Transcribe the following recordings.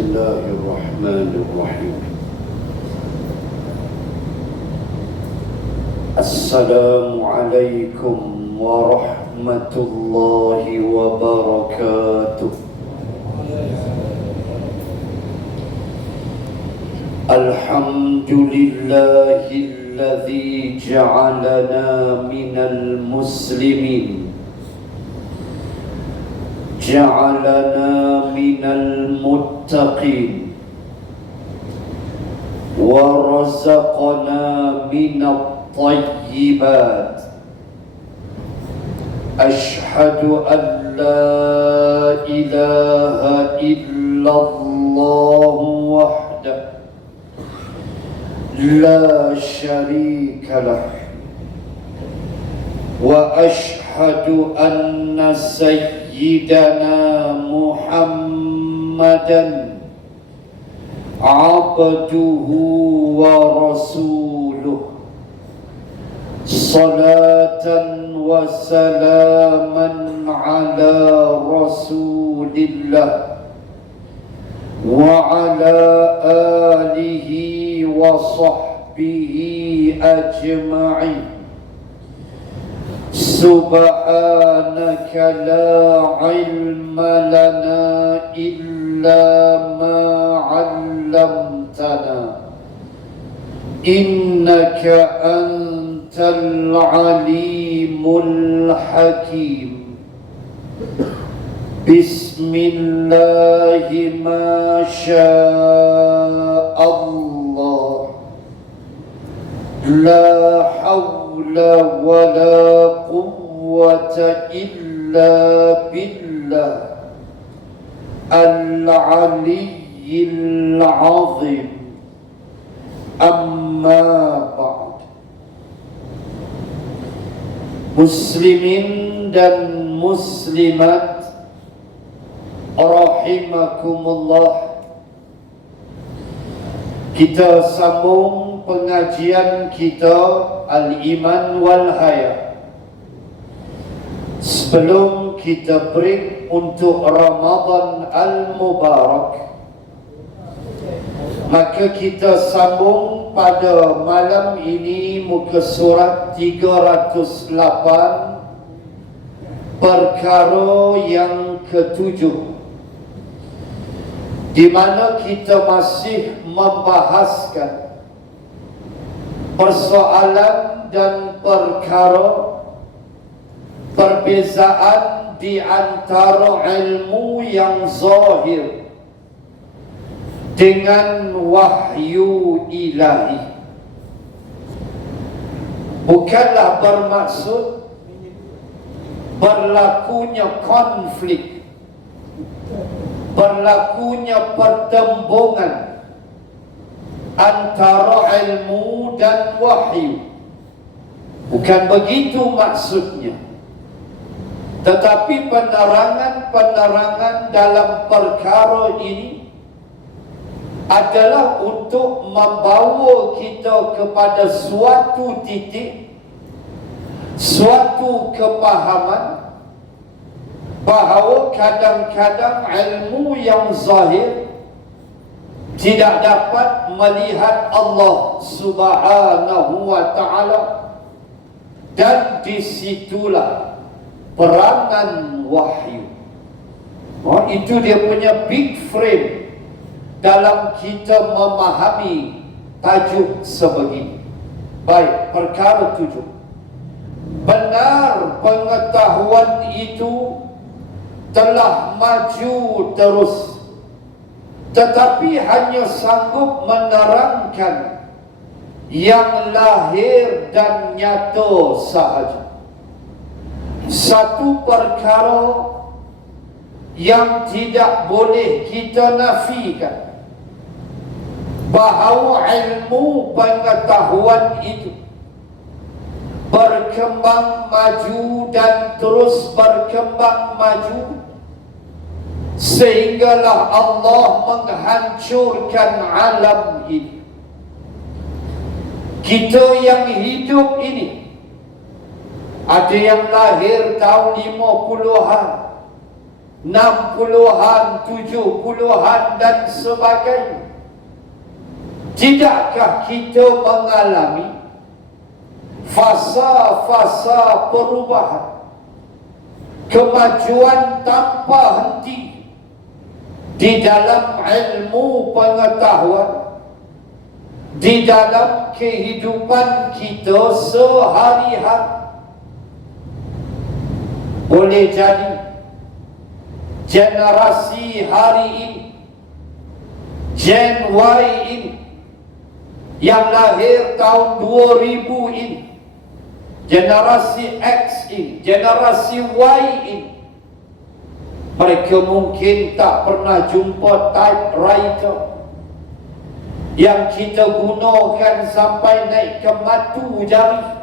الله الرحمن الرحيم. السلام عليكم ورحمة الله وبركاته. الحمد لله الذي جعلنا من المسلمين، جعلنا من المتقين، ورزقنا من الطيبات. أشهد أن لا إله إلا الله وحده لا شريك له، وأشهد أن سيدنا محمدا عبده ورسوله، صلاة وسلاما على رسول الله وعلى آله وصحبه أجمعين. سبحانك لا علم لنا إلا ما علمتنا، إنك أنت العليم الحكيم. بسم الله ما شاء الله، لا حول ولا قوة إلا بالله العلي العظيم. أما بعد، muslimin dan muslimat rahimakumullah, kita sambung pengajian kita Al-Iman wal Haya. Sebelum kita break untuk Ramadan Al-Mubarak, maka kita sambung pada malam ini muka surat 308, perkara yang ketujuh, di mana kita masih membahaskan persoalan dan perkara perbezaan di antara ilmu yang zahir dengan wahyu ilahi. Bukanlah bermaksud berlakunya konflik, berlakunya pertembungan antara ilmu dan wahyu. Bukan begitu maksudnya. Tetapi penerangan-penerangan dalam perkara ini adalah untuk membawa kita kepada suatu titik, suatu kepahaman bahawa kadang-kadang ilmu yang zahir tidak dapat melihat Allah Subhanahu wa ta'ala, dan disitulah peranan wahyu. Itu dia punya big frame dalam kita memahami tajuk sebegini. Baik, perkara 7. Benar pengetahuan itu telah maju terus, tetapi hanya sanggup menerangkan yang lahir dan nyata sahaja. Satu perkara yang tidak boleh kita nafikan, bahawa ilmu pengetahuan itu berkembang maju dan terus berkembang maju, sehinggalah Allah menghancurkan alam ini. Kita yang hidup ini, ada yang lahir tahun 50-an, 60-an, 70-an dan sebagainya. Tidakkah kita mengalami fasa-fasa perubahan, kemajuan tanpa henti di dalam ilmu pengetahuan, di dalam kehidupan kita sehari-hari? Boleh jadi generasi hari ini, Gen Y ini, yang lahir tahun 2000 ini, generasi X ini, generasi Y ini, mereka mungkin tak pernah jumpa typewriter yang kita gunakan sampai naik ke matu jari.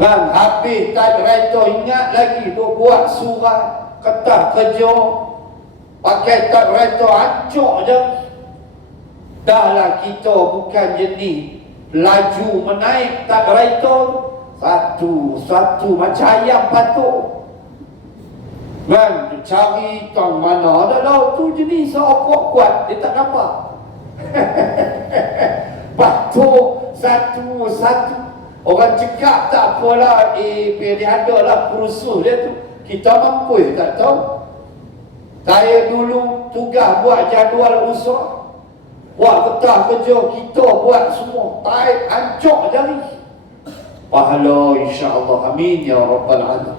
Kan habis typewriter, ingat lagi buat surat, kertas kerja, pakai typewriter hancur je. Dahlah kita bukan jenis laju menaik typewriter satu-satu macam ayam patuk. Kan cari tang mana dah tu jenis kuat-kuat dia tak dapat. Patuk satu-satu. Orang cakap tak apalah, dia ada lah kursus dia tu. Kita mampu tak tahu. Saya dulu tugas buat jadual usaha, buat kertas kerja, kita buat semua. Taib hancur jari. Pahala insya-Allah, amin ya rabbal alamin.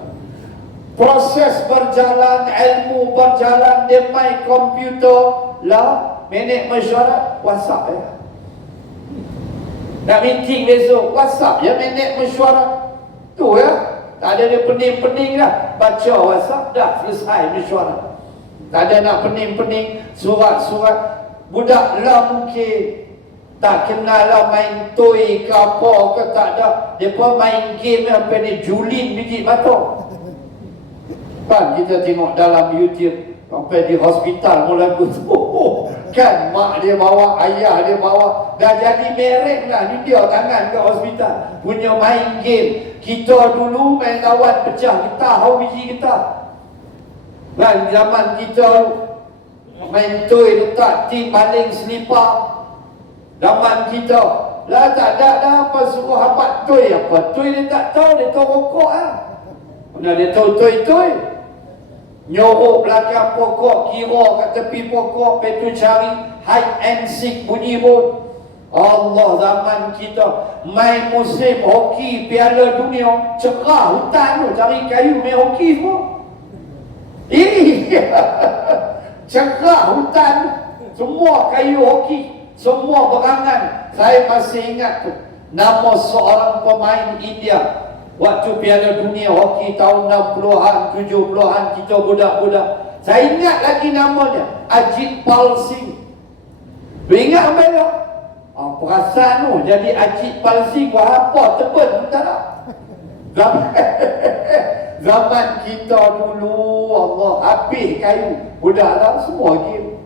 Proses berjalan, ilmu berjalan, dia main komputer lah, minit mesyuarat, WhatsApp ya. Nak meeting besok, WhatsApp ya, minit mesyuarat. Tu ya, tak ada dia pening-pening dah. Baca WhatsApp, dah selesai mesyuarat. Tak ada nak pening-pening surat-surat. Budak lah mungkin tak kenal lah main toy ke apa ke, tak ada. Dia pun main game sampai dia julin biji mata. Kan kita tengok dalam YouTube, sampai di hospital mula lagu tu. Kan mak dia bawa, ayah dia bawa, dah jadi merek lah ni dia tangan ke hospital. Punya main game. Kita dulu main lawan pecah getah, hau biji getah. Kan zaman kita main toy letak tim baling selipar. Zaman kita lah tak ada dah apa suruh habat toy. Apa toy dia tak tahu, dia tahu rokok lah. Mana dia tahu toy-toy. Nyorok belakang pokok, kira kat tepi pokok, lepas tu cari hide and seek bunyi pun. Allah, zaman kita main musim hoki Piala Dunia, cerah hutan tu, cari kayu main hoki semua. Cerah hutan, semua kayu hoki, semua berangan. Saya masih ingat tu nama seorang pemain India waktu Piala Dunia hoki tahun 60-an, 70-an, kita budak-budak. Saya ingat lagi namanya, Ajit Pal Singh. Ingat apa dia? Perasan tu jadi Ajit Pal Singh, buat apa tebal tak tak? Zaman kita dulu, Allah, habis kayu. Budak lah semua game.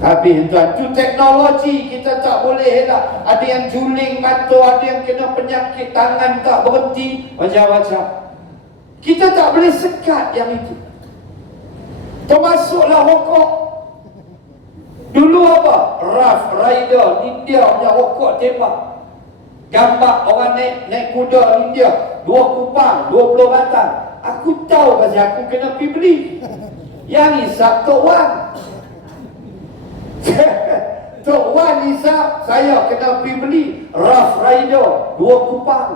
Habis tuan, tu teknologi kita tak boleh lah. Ada yang juling mata, ada yang kena penyakit tangan tak berhenti, macam-macam. Kita tak boleh sekat yang itu. Termasuklah rokok. Dulu apa? Rough Rider, India punya rokok tembak. Gambar orang naik kuda India, 2 kupang, 20 batang. Aku tahu pasal aku kena pergi beli. Yang hisap Tok Wan. Tok Wan hisap, saya kena pergi beli Rough Rider 2 kupang.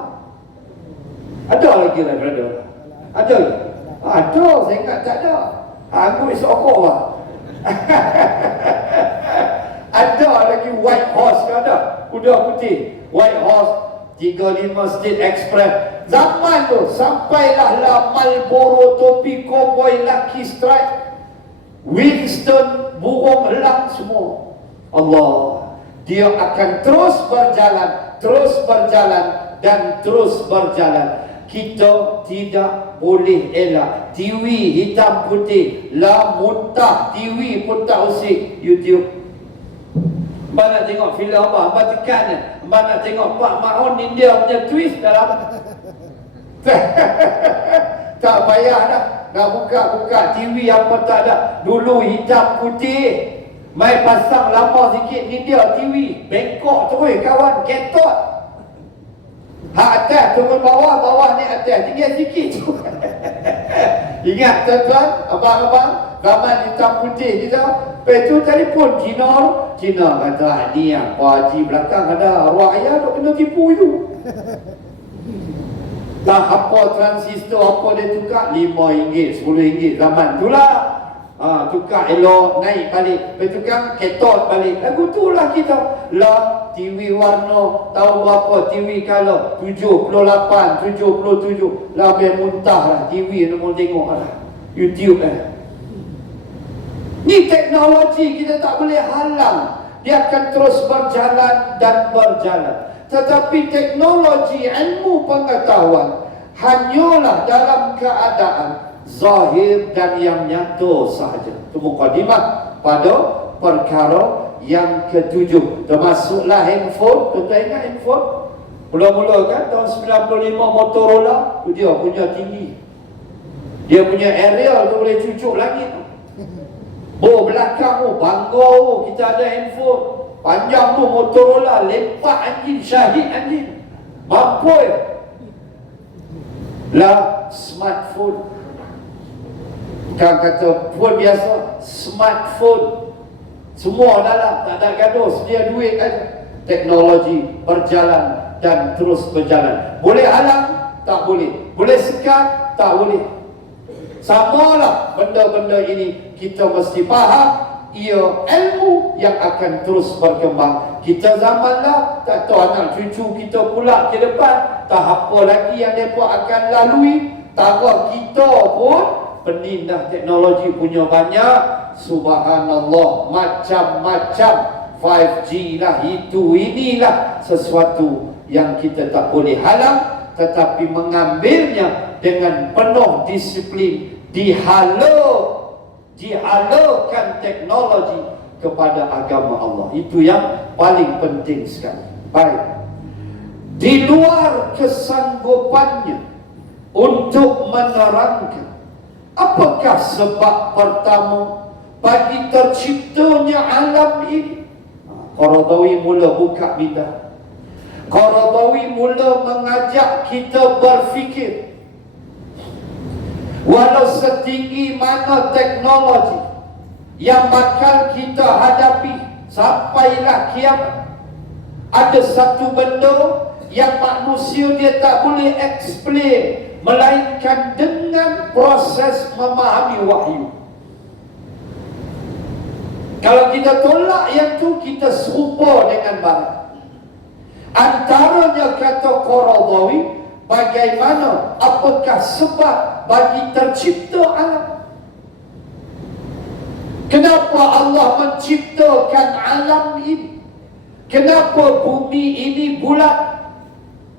Ada lagi Rough Rider? Ada lagi? Ada, saya ingat tak ada. Aku sokok lah. Ada lagi White Horse ke ada? Kuda putih White Horse 35 State Express. Zaman tu sampailah lah Marlboro, topi cowboy, Lucky Strike, Winston, burung elang semua. Allah, dia akan terus berjalan dan terus berjalan. Kita tidak boleh elak. TV hitam putih lah muntah, TV pun tak usik YouTube. Mbak nak tengok filem apa? Mbak tekan je. Mbak nak tengok Pak Mahon India punya twist dalam tak payah dah. nak buka TV apa tak ada. Dulu hitam putih, mai pasang lama sikit, ni dia TV. Bengkok terus kawan, ketot. Hak atas turun bawah, bawah ni atas, tinggal sikit tu. Ingat tuan-tuan, abang-abang, zaman hitam putih kita. Lepas tu telefon Cina kata, ni yang Pak Haji belakang ada arwah ayah duk kena tipu itu. Tak apa transistor apa dia tukar RM5, RM10 zaman tu lah. Tukar elok, naik balik. Lepas tu kan ketot balik. Lagu tu lah kita. Lah TV warna, tahu berapa TV color? 78, 77. Lah biar muntah lah TV nak mau tengok lah. YouTube lah. Ni teknologi kita tak boleh halang. Dia akan terus berjalan dan berjalan. Tetapi teknologi ilmu pengetahuan hanyalah dalam keadaan zahir dan yang nyata sahaja. Itu mukadimah pada perkara yang ketujuh. Termasuklah handphone. Tuan-tuan ingat handphone? Mula-mula kan tahun 95 Motorola tu dia punya tinggi. Dia punya aerial tu boleh cucuk langit. Belakang tu bangga kita ada handphone. Panjang tu Motorola, lepak anjing, syahid anjing. Mampu lah smartphone. Kan kata phone biasa, smartphone. Semua dalam, tak ada gaduh, sedia duit aja. Teknologi berjalan dan terus berjalan. Boleh halang? Tak boleh. Boleh sekat? Tak boleh. Samalah benda-benda ini kita mesti faham. Ia ilmu yang akan terus berkembang. Kita zamanlah, tak tahu anak cucu kita pula ke depan. Tak apa lagi yang mereka akan lalui. Tak kita pun penindah teknologi punya banyak. Subhanallah, macam-macam 5G lah, itu inilah sesuatu yang kita tak boleh halang. Tetapi mengambilnya dengan penuh disiplin, dihalalkan teknologi kepada agama Allah. Itu yang paling penting sekali. Baik. Di luar kesanggupannya untuk menerangkan apakah sebab pertama bagi terciptanya alam ini. Qaradawi mula buka bidah. Qaradawi mula mengajak kita berfikir. Walau setinggi mana teknologi yang bakal kita hadapi sampailah kiamat, ada satu benda yang manusia dia tak boleh explain melainkan dengan proses memahami wahyu. Kalau kita tolak yang tu, kita serupa dengan barat. Antaranya kata Qaradawi, bagaimana, apakah sebab bagi tercipta alam? Kenapa Allah menciptakan alam ini? Kenapa bumi ini bulat?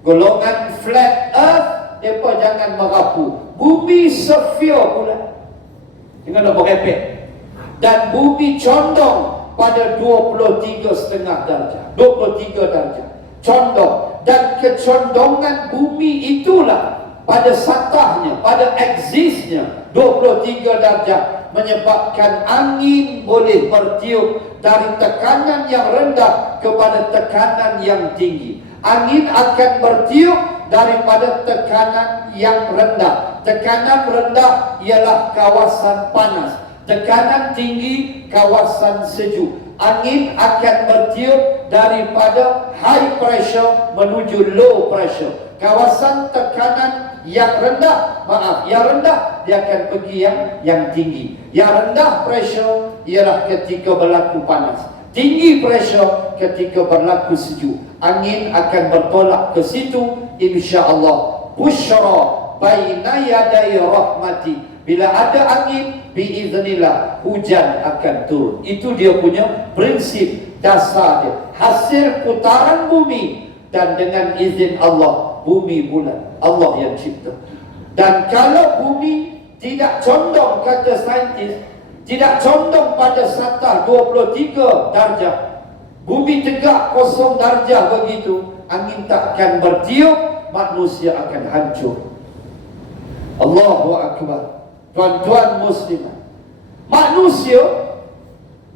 Golongan flat earth, mereka jangan merapu. Bumi sphere bulat, jangan nak berepek. Dan bumi condong pada 23,5 darjah, 23 darjah condong. Dan kecondongan bumi itulah pada satahnya, pada eksisnya 23 darjah menyebabkan angin boleh bertiup dari tekanan yang rendah kepada tekanan yang tinggi. Angin akan bertiup daripada tekanan yang rendah. Tekanan rendah ialah kawasan panas, tekanan tinggi kawasan sejuk. Angin akan bertiup daripada high pressure menuju low pressure. Kawasan tekanan yang rendah, yang rendah dia akan pergi yang tinggi. Yang rendah pressure ialah ketika berlaku panas. Tinggi pressure ketika berlaku sejuk. Angin akan bertolak ke situ, insya-Allah. Busyra baina yaday rahmati. Bila ada angin, biiznillah hujan akan turun. Itu dia punya prinsip dasar dia. Hasil putaran bumi, dan dengan izin Allah bumi bulat. Allah yang cipta. Dan kalau bumi tidak condong, kata saintis, tidak condong pada satah 23 darjah, bumi tegak 0 darjah begitu, angin takkan bertiup, manusia akan hancur. Allahu Akbar. Tuan-tuan muslimat, manusia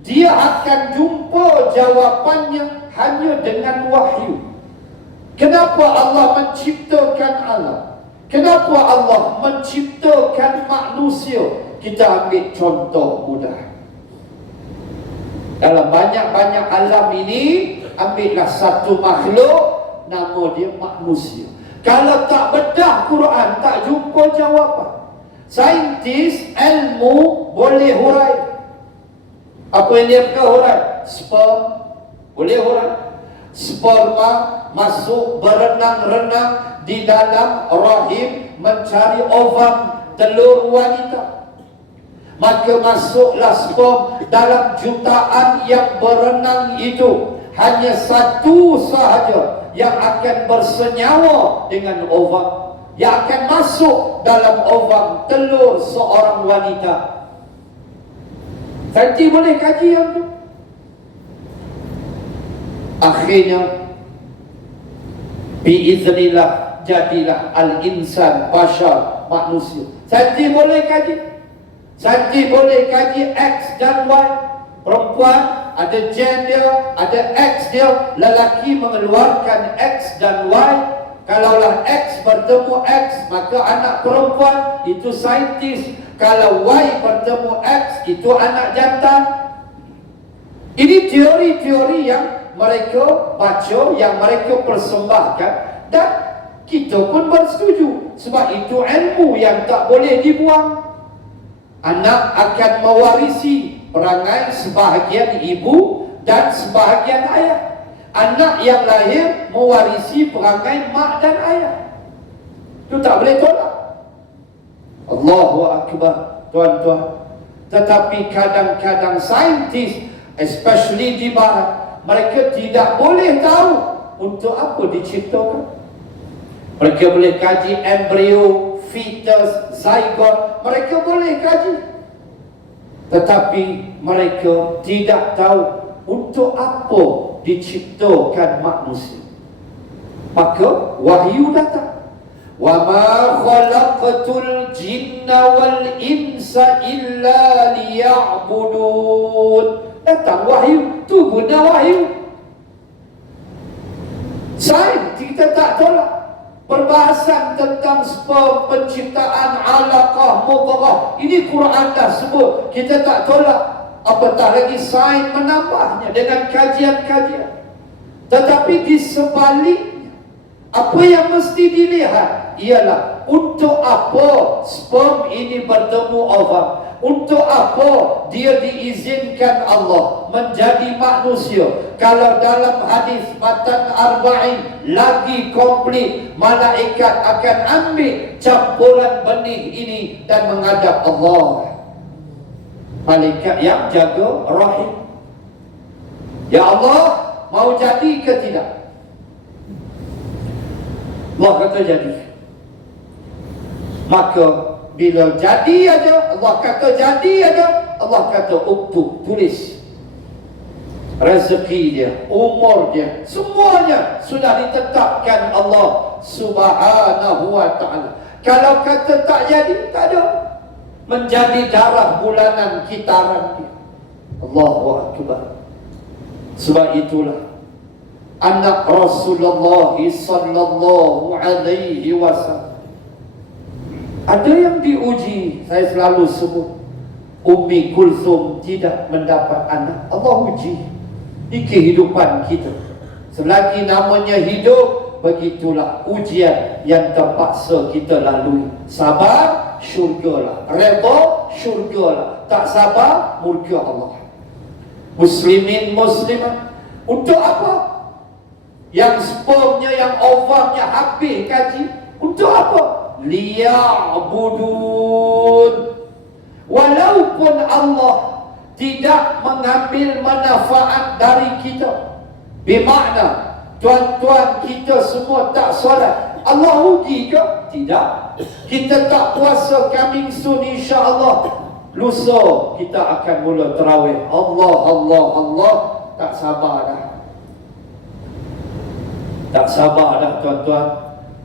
dia akan jumpa jawapannya hanya dengan wahyu. Kenapa Allah menciptakan alam? Kenapa Allah menciptakan manusia? Kita ambil contoh mudah. Dalam banyak-banyak alam ini, ambillah satu makhluk, nama dia manusia. Kalau tak bedah Quran, tak jumpa jawapan. Saintis, ilmu boleh hurai. Apa yang dia akan hurai? Sperm boleh hurai. Sperma masuk berenang-renang di dalam rahim mencari ovum telur wanita. Maka masuklah sperm dalam jutaan yang berenang itu. Hanya satu sahaja yang akan bersenyawa dengan ovum, yang akan masuk dalam ovum telur seorang wanita. Nanti boleh kaji yang tu. Akhirnya biiznillah jadilah al-insan, bashar, manusia. Nanti boleh kaji. Nanti boleh kaji X dan Y. Perempuan ada gen dia, ada X dia. Lelaki mengeluarkan X dan Y. Kalaulah X bertemu X, maka anak perempuan itu saintis. Kalau Y bertemu X, itu anak jantan. Ini teori-teori yang mereka baca, yang mereka persembahkan, dan kita pun bersetuju. Sebab itu ilmu yang tak boleh dibuang. Anak akan mewarisi perangai sebahagian ibu dan sebahagian ayah. Anak yang lahir mewarisi perangai mak dan ayah. Itu tak boleh tolak. Allahu Akbar, tuan-tuan. Tetapi kadang-kadang saintis, especially di barat, mereka tidak boleh tahu untuk apa diciptakan. Mereka boleh kaji embrio, fetus, zygote, mereka boleh kaji. Tetapi mereka tidak tahu untuk apa diciptakan manusia. Maka wahyu datang. Wa ma khalaqatul jinna wal insa illa liya'budun. Datang wahyu, tu guna wahyu. Sains kita tak tolak. Perbahasan tentang sperm, penciptaan alaqah, mudghah, ini Quran dah sebut. Kita tak tolak. Apatah lagi sains menambahnya dengan kajian-kajian. Tetapi di sebaliknya, apa yang mesti dilihat ialah untuk apa sperm ini bertemu ovum. Untuk apa dia diizinkan Allah menjadi manusia? Kalau dalam hadis matan arba'in lagi komplit, malaikat akan ambil campuran benih ini dan menghadap Allah. Malaikat yang jaga rahim. Ya Allah, mau jadi ke tidak? Allah kata jadi. Maka bila jadi aja, Allah kata jadi aja, Allah kata uktub, tulis. Rezeki dia, umur dia, semuanya sudah ditetapkan Allah Subhanahu wa ta'ala. Kalau kata tak jadi, tak ada. Menjadi darah bulanan kitaran dia. Allahu Akbar. Sebab itulah anak Rasulullah sallallahu alaihi wasallam, ada yang diuji. Saya selalu sebut Ummi Kulthum tidak mendapat anak, Allah uji di kehidupan kita. Selagi namanya hidup, begitulah ujian yang terpaksa kita lalui. Sabar, syurgalah. Redha, syurgalah. Tak sabar, murka Allah. Muslimin, muslimat, untuk apa? Yang spermnya, yang ovumnya habis kaji, untuk apa? Liya'budun. Walaupun Allah tidak mengambil manfaat dari kita, bermakna tuan-tuan kita semua tak solat, Allah uji ke? Tidak. Kita tak puasa coming soon, insya-Allah. Lusa kita akan mula tarawih. Allah, Allah, Allah. Tak sabar dah. Tak sabar dah tuan-tuan.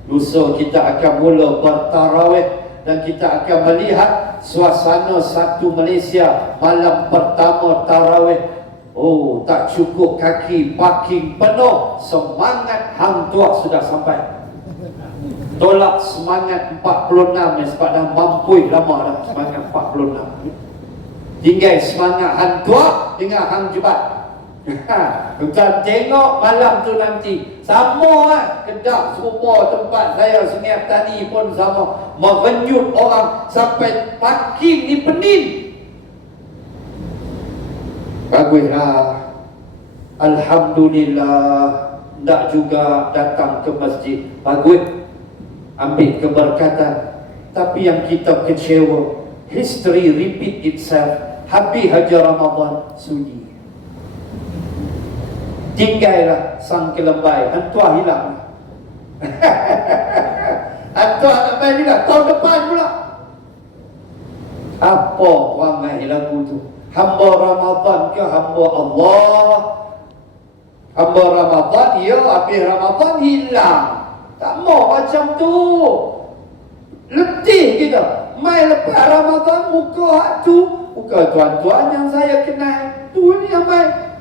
Lusa kita akan mula bertarawih. dan kita akan melihat suasana satu Malaysia malam pertama tarawih. Oh, tak cukup kaki parking penuh, semangat hang tuah sudah sampai. Tolak semangat 46 ni sebab dah mampu lama dah semangat 46. Tinggal semangat hang tuah dengan hang jebat. Tuan tengok malam tu nanti sama lah, Kedah serupa tempat saya Sungai Tani pun sama, merenyut orang sampai parking ni pening. Baguslah, alhamdulillah. Tak juga datang ke masjid, bagus, ambil keberkatan. Tapi yang kita kecewa, history repeat itself. Habis haja Ramadan, sunyi. Tinggallah sang kelembai, hantuah hilang. Hantuah nak main juga tahun depan pula. Apa perangai lagu tu? Hamba Ramadan ke hamba Allah? Hamba Ramadan, ya, habis Ramadan hilang. Tak mau macam tu. Letih kita. Mai lepas Ramadan, muka hak tu, muka tuan-tuan yang saya kenal. Tu ni yang baik.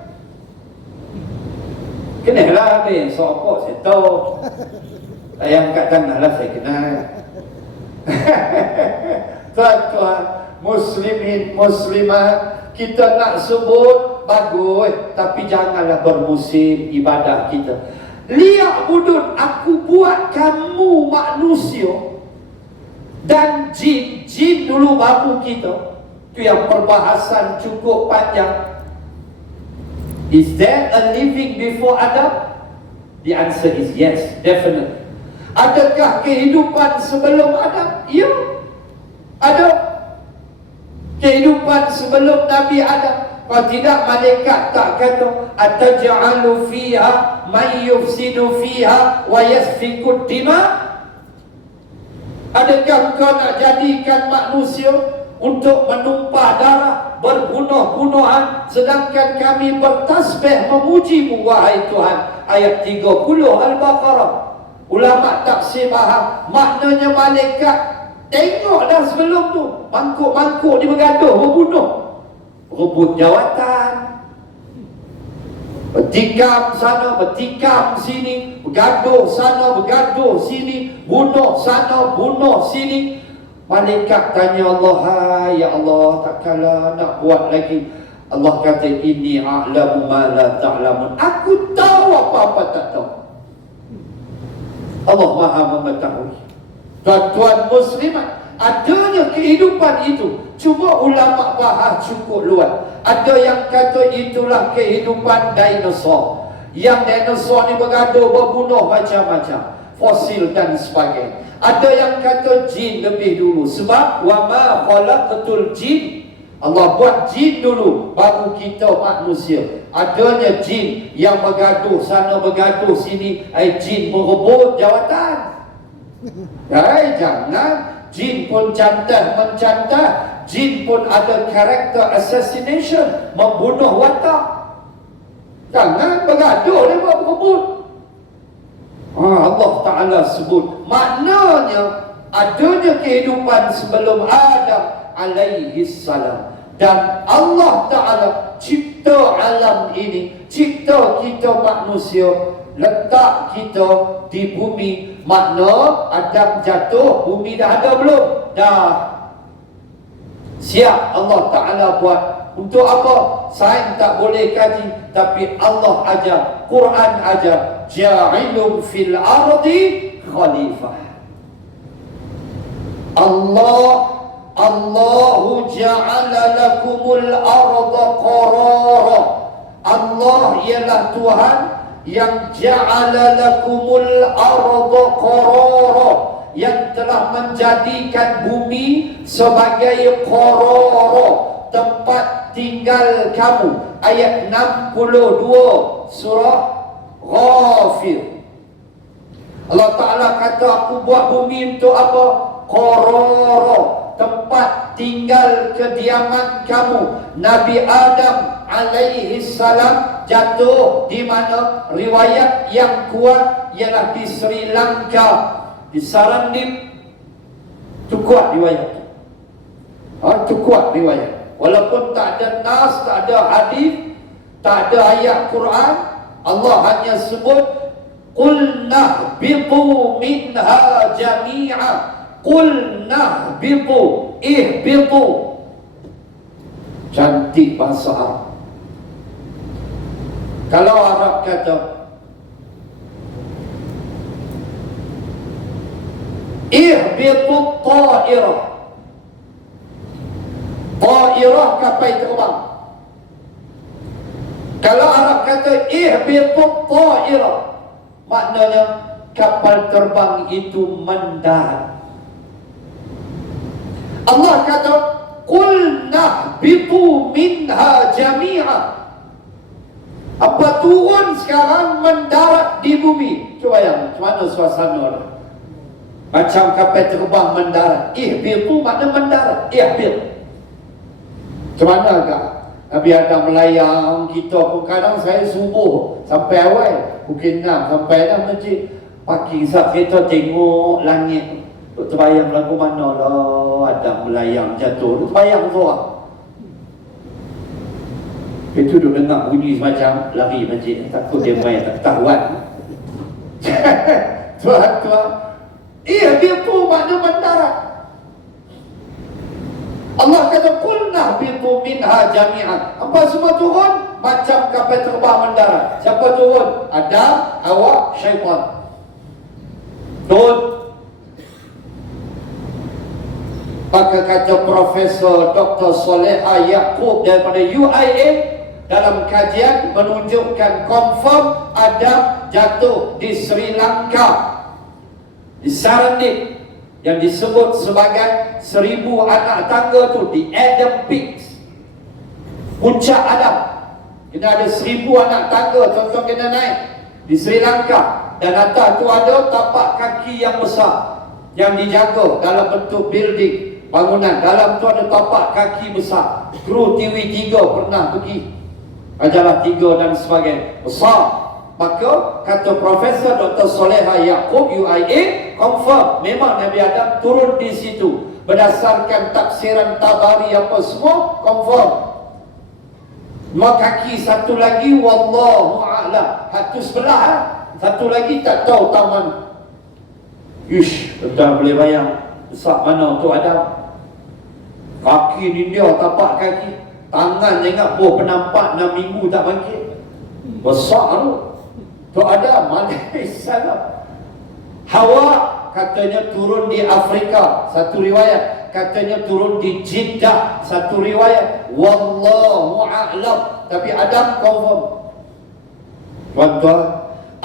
Kenal lah habis, sokok saya tahu. Ayam kat tanah lah saya kenal. Tuan-tuan, muslimin, muslimat, kita nak sebut bagus, tapi janganlah bermusim ibadah kita. Lihat budut, aku buat kamu manusia dan jin. Jin dulu baru kita. Itu yang perbahasan cukup panjang. Is there a living before Adam? The answer is yes, definitely. Adakah kehidupan sebelum Adam? Ya, ada. Kehidupan sebelum Nabi Adam. Kalau tidak, malaikat tak kata ataj'alu fiha man yufsidu fiha wa yasfiku dima. Adakah kau nak jadikan manusia untuk menumpah darah, berbunuh-bunuhan, sedangkan kami bertasbih memuji-Mu wahai Tuhan? Ayat 30 Al-Baqarah. Ulama tafsir faham, maknanya malaikat tengok dah sebelum tu mangkuk-mangkuk ni bergaduh, berbunuh, rebut jawatan, bertikam sana, bertikam sini, bergaduh sana, bergaduh sini, bunuh sana, bunuh sini. Malaikat tanya Allah, hai ya Allah, tak kala nak buat lagi. Allah kata, inni a'lamu ma la ta'lamun. Aku tahu apa-apa tak tahu. Allah Maha mengetahui. Tuan-tuan muslimat, adanya kehidupan itu, cuma ulama bahas cukup luas. Ada yang kata itulah kehidupan dinosaur. Yang dinosaur ni bergaduh, berbunuh macam-macam, fosil dan sebagainya. Ada yang kata jin lebih dulu, sebab wa ma khalaqatul jin, Allah buat jin dulu baru kita manusia. Adanya jin yang bergaduh sana, bergaduh sini, jin merebut jawatan. Jangan. Jin pun cantas mencantah, jin pun ada karakter assassination, membunuh watak. Jangan bergaduh dia buat berebut. Allah Ta'ala sebut, maknanya adanya kehidupan sebelum Adam alaihi salam. Dan Allah Ta'ala cipta alam ini, cipta kita manusia, letak kita di bumi. Makna Adam jatuh, bumi dah ada belum? Dah. Siap Allah Ta'ala buat. Untuk apa? Sains tak boleh kaji, tapi Allah ajar, Quran ajar, ja'ilum fil ardi khalifah. Allahu ja'ala lakumul arda qarara. Allah ialah Tuhan yang ja'ala lakumul arda qarara, yang telah menjadikan bumi sebagai qarara, tempat tinggal kamu. Ayat 62 surah Ghafir. Allah Ta'ala kata, aku buat bumi untuk apa? Qarara, tempat tinggal kediaman kamu. Nabi Adam alaihi salam jatuh di mana? Riwayat yang kuat ialah di Sri Lanka, di Sarandip. Itu kuat riwayat. Itu kuat riwayat. Walaupun tak ada nas, tak ada hadis, tak ada ayat Quran, Allah hanya sebut qul nahbitu minha jami'a. Qul nahbitu, ihbitu. Cantik bahasa Arab. Kalau Arab kata ihbitu ta'irah, ta'irah kapal terbang. Kalau Arab kata ihbitu ta'irah, maknanya kapal terbang itu mendarat. Allah kata qul nahbitu minha jami'a. Apa turun sekarang mendarat di bumi? Cuba yang macam mana suasana lah. Macam kapal terbang mendarat. Ihbitu makna mendarat. Ihbit. Macam mana agak? Nabi Adam melayang, kita pun kadang saya subuh sampai awal pukul 6 sampai dah masjid. Pagi saat kita tengok langit. Terbayang lagu mana lah Adam melayang jatuh. Terbayang seorang. Itu duduk dengar bunyi semacam lari masjid. Takut dia main tak tahuan. Tuan-tuan, dia pun makna mendarat. Allah kata qul nahbitu minha jami'an. Apa semua turun macam kapal terbang mendarat. Siapa turun? Adam, Hawa, syaitan. Turun. Maka kata Profesor Dr. Soleha Yaakob daripada UIA, dalam kajian menunjukkan confirm Adam jatuh di Sri Lanka, di Sarandip, yang disebut sebagai 1000 anak tangga tu, di Adam Peaks, puncak Adam. Kena ada 1000 anak tangga, tuan-tuan kena naik di Sri Lanka. Dan atas tu ada tapak kaki yang besar yang dijaga dalam bentuk building, bangunan. Dalam tu ada tapak kaki besar. Kru TV3 pernah pergi, Majalah 3 dan sebagainya, besar. Maka kata Profesor Dr. Soleha Yaakob UIA, confirm memang Nabi Adam turun di situ. Berdasarkan tafsiran Tabari apa semua, confirm. Dua kaki, satu lagi wallahu a'lam. Satu sebelah, satu lagi tak tahu taman. Ish, tuan boleh bayang besar mana tu Adam. Kaki ni dia, tapak kaki. Tangan ingat penampak 6 minggu tak bangkit. Besar tu. Tu Adam alaihissalam. Hawa katanya turun di Afrika, satu riwayat. Katanya turun di Jeddah, satu riwayat. Wallahu a'lam. Tapi Adam confirm. Tuan-tuan,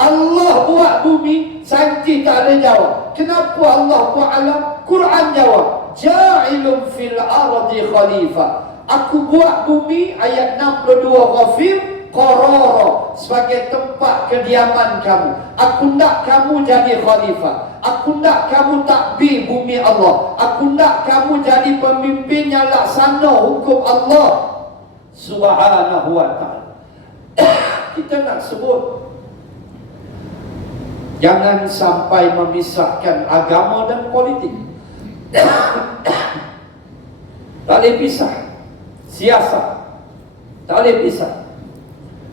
Allah buat bumi, saintis tak ada jawab. Kenapa Allah buat alam? Quran jawab. Ja'ilun fil ardi khalifah. Aku buat bumi, ayat 62 Ghafir, qarara, sebagai tempat kediaman kamu. Aku nak kamu jadi khalifah. Aku nak kamu takbir bumi Allah. Aku nak kamu jadi pemimpin yang laksana hukum Allah Subhanahu wa ta'ala. Kita nak sebut, jangan sampai memisahkan agama dan politik. Tak boleh pisah. Siasat tak boleh pisah.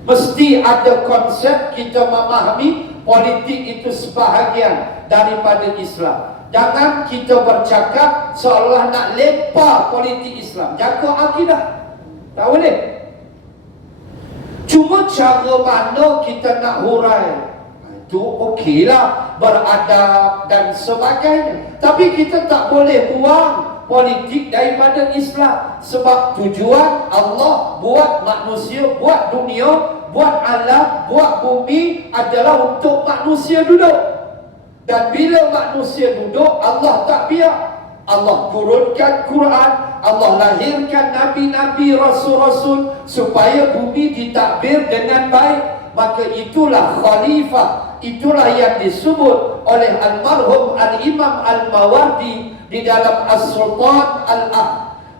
Mesti ada konsep kita memahami politik itu sebahagian daripada Islam. Jangan kita bercakap seolah nak lepa politik Islam. Jaga akidah. Tak boleh. Cuma cara mana kita nak hurai, itu okeylah, beradab dan sebagainya. Tapi kita tak boleh buang politik daripada Islam. Sebab tujuan Allah buat manusia, buat dunia, buat alam, buat bumi adalah untuk manusia duduk. Dan bila manusia duduk, Allah tak biar. Allah turunkan Quran, Allah lahirkan Nabi-Nabi, Rasul-Rasul, supaya bumi ditadbir dengan baik. Maka itulah khalifah. Itulah yang disebut oleh almarhum Al-Imam Al-Mawardi di dalam As-Sultan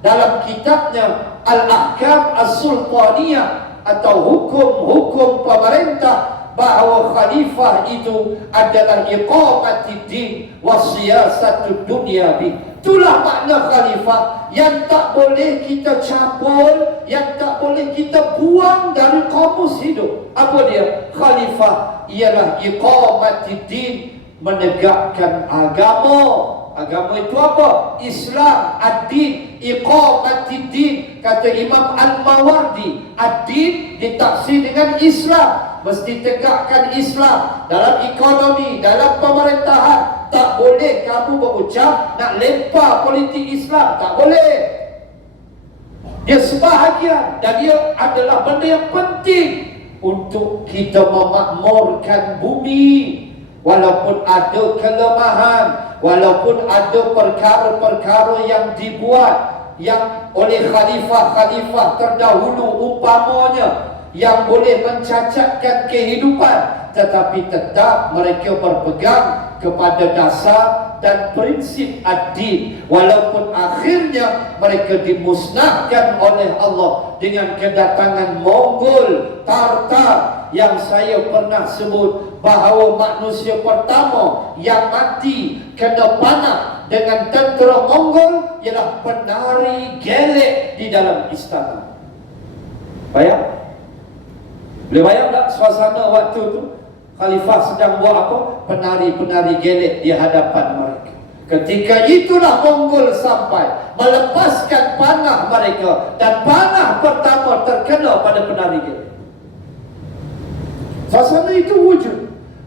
dalam kitabnya Al-Ahkam As-Sultaniyah, atau hukum-hukum pemerintah, bahawa khalifah itu adalah iqamatiddin wa siyasatud dunya bi. Itulah makna khalifah yang tak boleh kita cabul, yang tak boleh kita buang dari kamus hidup. Apa dia? Khalifah ialah iqamatiddin, menegakkan agama. Agama itu apa? Islam. Ad-din, iqamatiddin. Kata Imam Al-Mawardi, ad-din ditafsir dengan Islam. Mesti tegakkan Islam dalam ekonomi, dalam pemerintahan. Tak boleh kamu berucap nak lempar politik Islam. Tak boleh. Dia sebahagian dan dia adalah benda yang penting untuk kita memakmurkan bumi. Walaupun ada kelemahan, walaupun ada perkara-perkara yang dibuat yang oleh khalifah-khalifah terdahulu umpamanya yang boleh mencacatkan kehidupan, tetapi tetap mereka berpegang kepada dasar dan prinsip ad-din, walaupun akhirnya mereka dimusnahkan oleh Allah dengan kedatangan Mongol, Tartar, yang saya pernah sebut bahawa manusia pertama yang mati kena panah dengan tentera Mongol ialah penari gelek di dalam istana. Bayang? Boleh bayang tak suasana waktu tu? Khalifah sedang buat apa? Penari-penari gelek di hadapan mereka. Ketika itulah Mongol sampai melepaskan panah mereka, dan panah pertama terkena pada penari gelek. Suasana itu wujud.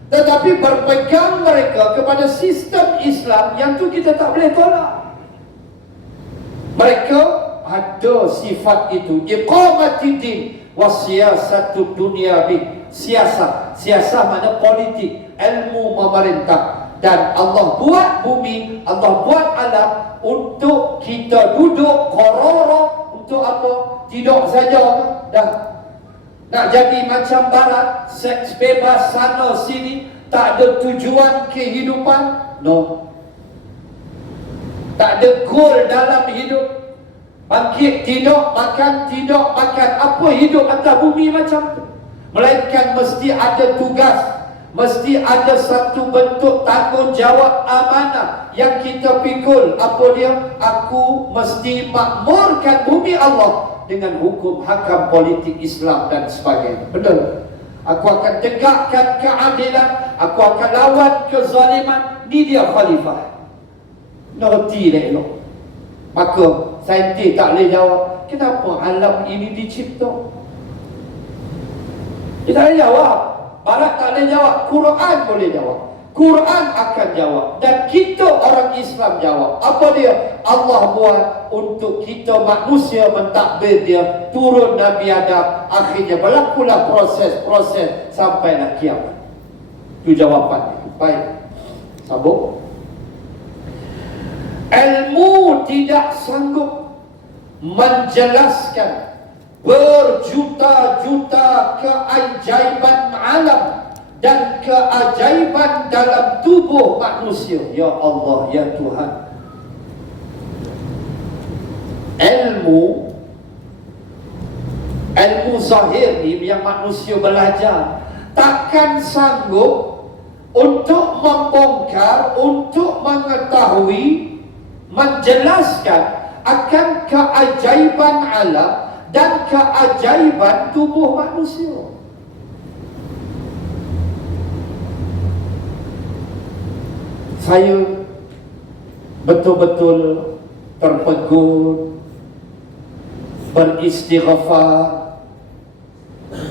Tetapi berpegang mereka kepada sistem Islam yang tu kita tak boleh tolak. Mereka ada sifat itu. Iqamatiddin wasiyasatu dunia bi. Siasat. Siasat makna politik, ilmu memerintah. Dan Allah buat bumi, Allah buat alam untuk kita duduk kororo. Untuk apa? Tidak saja dah nak jadi macam barat, seks bebas sana sini, tak ada tujuan kehidupan. No. Tak ada goal dalam hidup. Bangkit tidak makan, tidak makan. Apa hidup atas bumi macam tu? Melainkan mesti ada tugas, mesti ada satu bentuk tanggungjawab amanah yang kita pikul. Apa dia? Aku mesti makmurkan bumi Allah dengan hukum hakam politik Islam dan sebagainya. Betul. Aku akan tegakkan keadilan, aku akan lawan kezaliman. Ni dia khalifah. Ngerti dah elok. Maka saintis tak boleh jawab kenapa alam ini dicipta. Dia tak boleh jawab. Barat tak boleh jawab. Quran boleh jawab. Quran akan jawab. Dan kita orang Islam jawab. Apa dia? Allah buat untuk kita manusia mentadbir dia. Turun Nabi Adam. Akhirnya berlakulah proses-proses sampailah kiamat. Itu jawapan. Baik. Sambung. Ilmu tidak sanggup menjelaskan berjuta-juta keajaiban alam dan keajaiban dalam tubuh manusia. Ya Allah, ya Tuhan. Ilmu zahir ni yang manusia belajar takkan sanggup untuk membongkar, untuk mengetahui, menjelaskan akan keajaiban alam dan keajaiban tubuh manusia. Saya betul-betul terpegun, beristighfar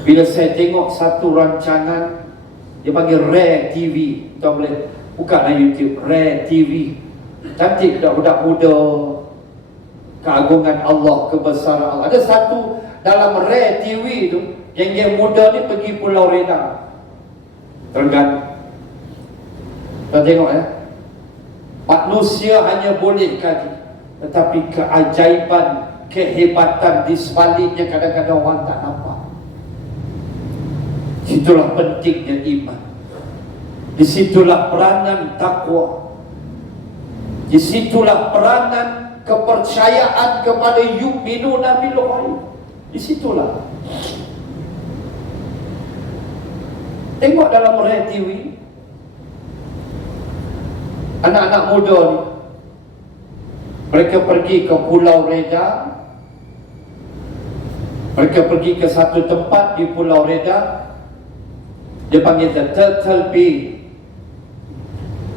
bila saya tengok satu rancangan, dia panggil Rare TV. Tuan boleh buka dalam YouTube, Rare TV. Cantik budak-budak muda, keagungan Allah, kebesaran Allah. Ada satu dalam Rare TV tu, yang muda ni pergi Pulau Redang, Terengganu. Tuan tengok ya. Manusia hanya boleh kaji, tetapi keajaiban, kehebatan di sebaliknya kadang-kadang orang tak nampak. Situlah pentingnya iman. Disitulah peranan takwa. Disitulah peranan kepercayaan kepada yu'minuna bil ghaib. Disitulah. Tengok dalam Rare TV, anak-anak muda ni Mereka pergi ke Pulau Reda. Mereka pergi ke satu tempat di Pulau Reda. Dia panggil the Turtle Bay.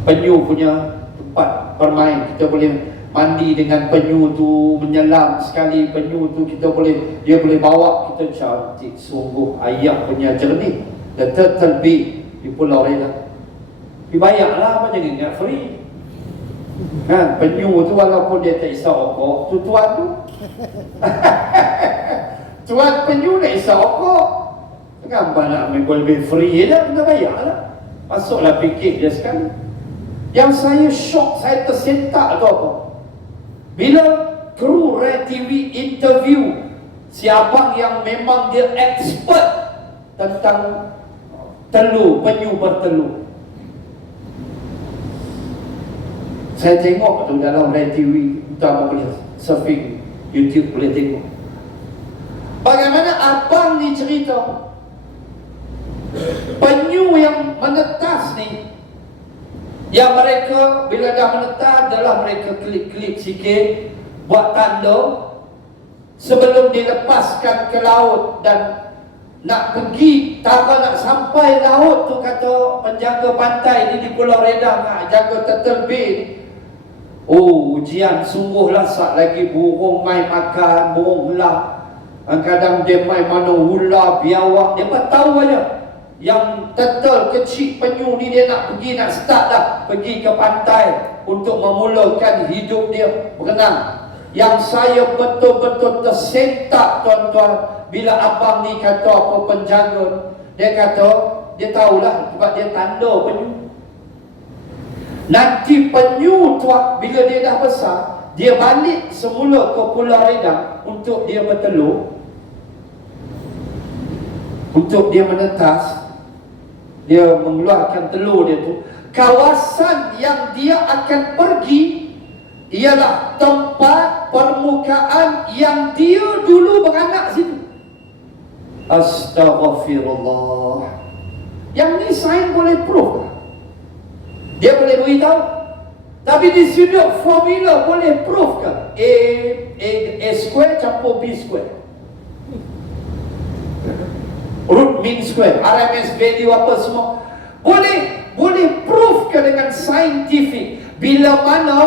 Penyu punya tempat bermain. Kita boleh mandi dengan penyu tu, menyelam sekali penyu tu, dia boleh bawa kita. Cantik sungguh, air punya jernih. The Turtle Bay di Pulau Reda. Dibayarlah, apa jangan ingat free. Kan, penyu tu walaupun dia tak isap okok, tu tuan tu tuan penyu tak isap okok. Kenapa nak ambil lebih free je dah, kena bayar lah. Masuklah fikir dia sekali. Yang saya shock, saya tersentak tu apa? Bila kru Rai TV interview si abang yang memang dia expert tentang telur, penyu bertelur. Saya tengok tu dalam Rai TV, utama boleh surfing YouTube, boleh tengok bagaimana abang ni cerita penyu yang menetas ni, yang mereka bila dah menetas adalah mereka klik-klik sikit, buat tanda sebelum dilepaskan ke laut. Dan nak pergi, tak nak sampai laut tu, kata penjaga pantai ni di Pulau Reda, nak jaga Turtle Bay ni. Oh, ujian sungguhlah. Sat lagi burung main makan, burung ular. Kadang dia main mana ular, biawak. Dia pun tahu aja. Yang turtle kecil penyu ni dia nak pergi, nak start dah pergi ke pantai untuk memulakan hidup dia berenang. Yang saya betul-betul tersentak tuan-tuan, bila abang ni kata apa penjaga, dia kata dia tahulah sebab dia tanda penyu. Nanti penyu tu bila dia dah besar, dia balik semula ke Pulau Redang untuk dia bertelur, untuk dia menetas, dia mengeluarkan telur dia tu. Kawasan yang dia akan pergi ialah tempat permukaan yang dia dulu beranak situ. Astaghfirullah. Yang ni sains boleh proof lah. Dia boleh beritahu. Tapi di sudut formula boleh proof ke? A square campur B square, root mean square, RMS value apa semua boleh proof ke dengan scientific? Bila mana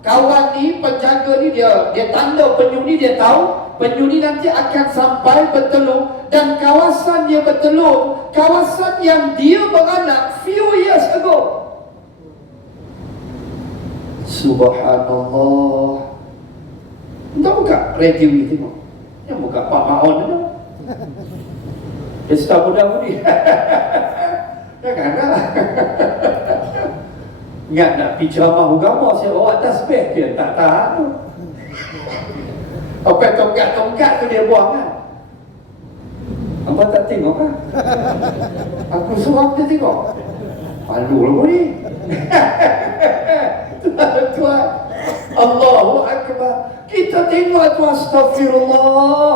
kawan ni, penjaga ni, dia tanda penyu ni, dia tahu penyu ni nanti akan sampai bertelur, dan kawasan dia bertelur, kawasan yang dia beranak few years ago. Subhanallah. Entah buka Rai TV tengok. Yang buka Pak Ma'on tu. Pesta budak-budi. Janganlah. Ingat nak pergi ceramah agama, saya bawa tasbih, dia tak tahan tu. Sampai tongkat-tongkat tu dia buang kan. Apa tak tengok kan? Aku suruh dia tengok. Malu lah ni. Tuan, Allahu Akbar. Kita tengok tu, astagfirullah.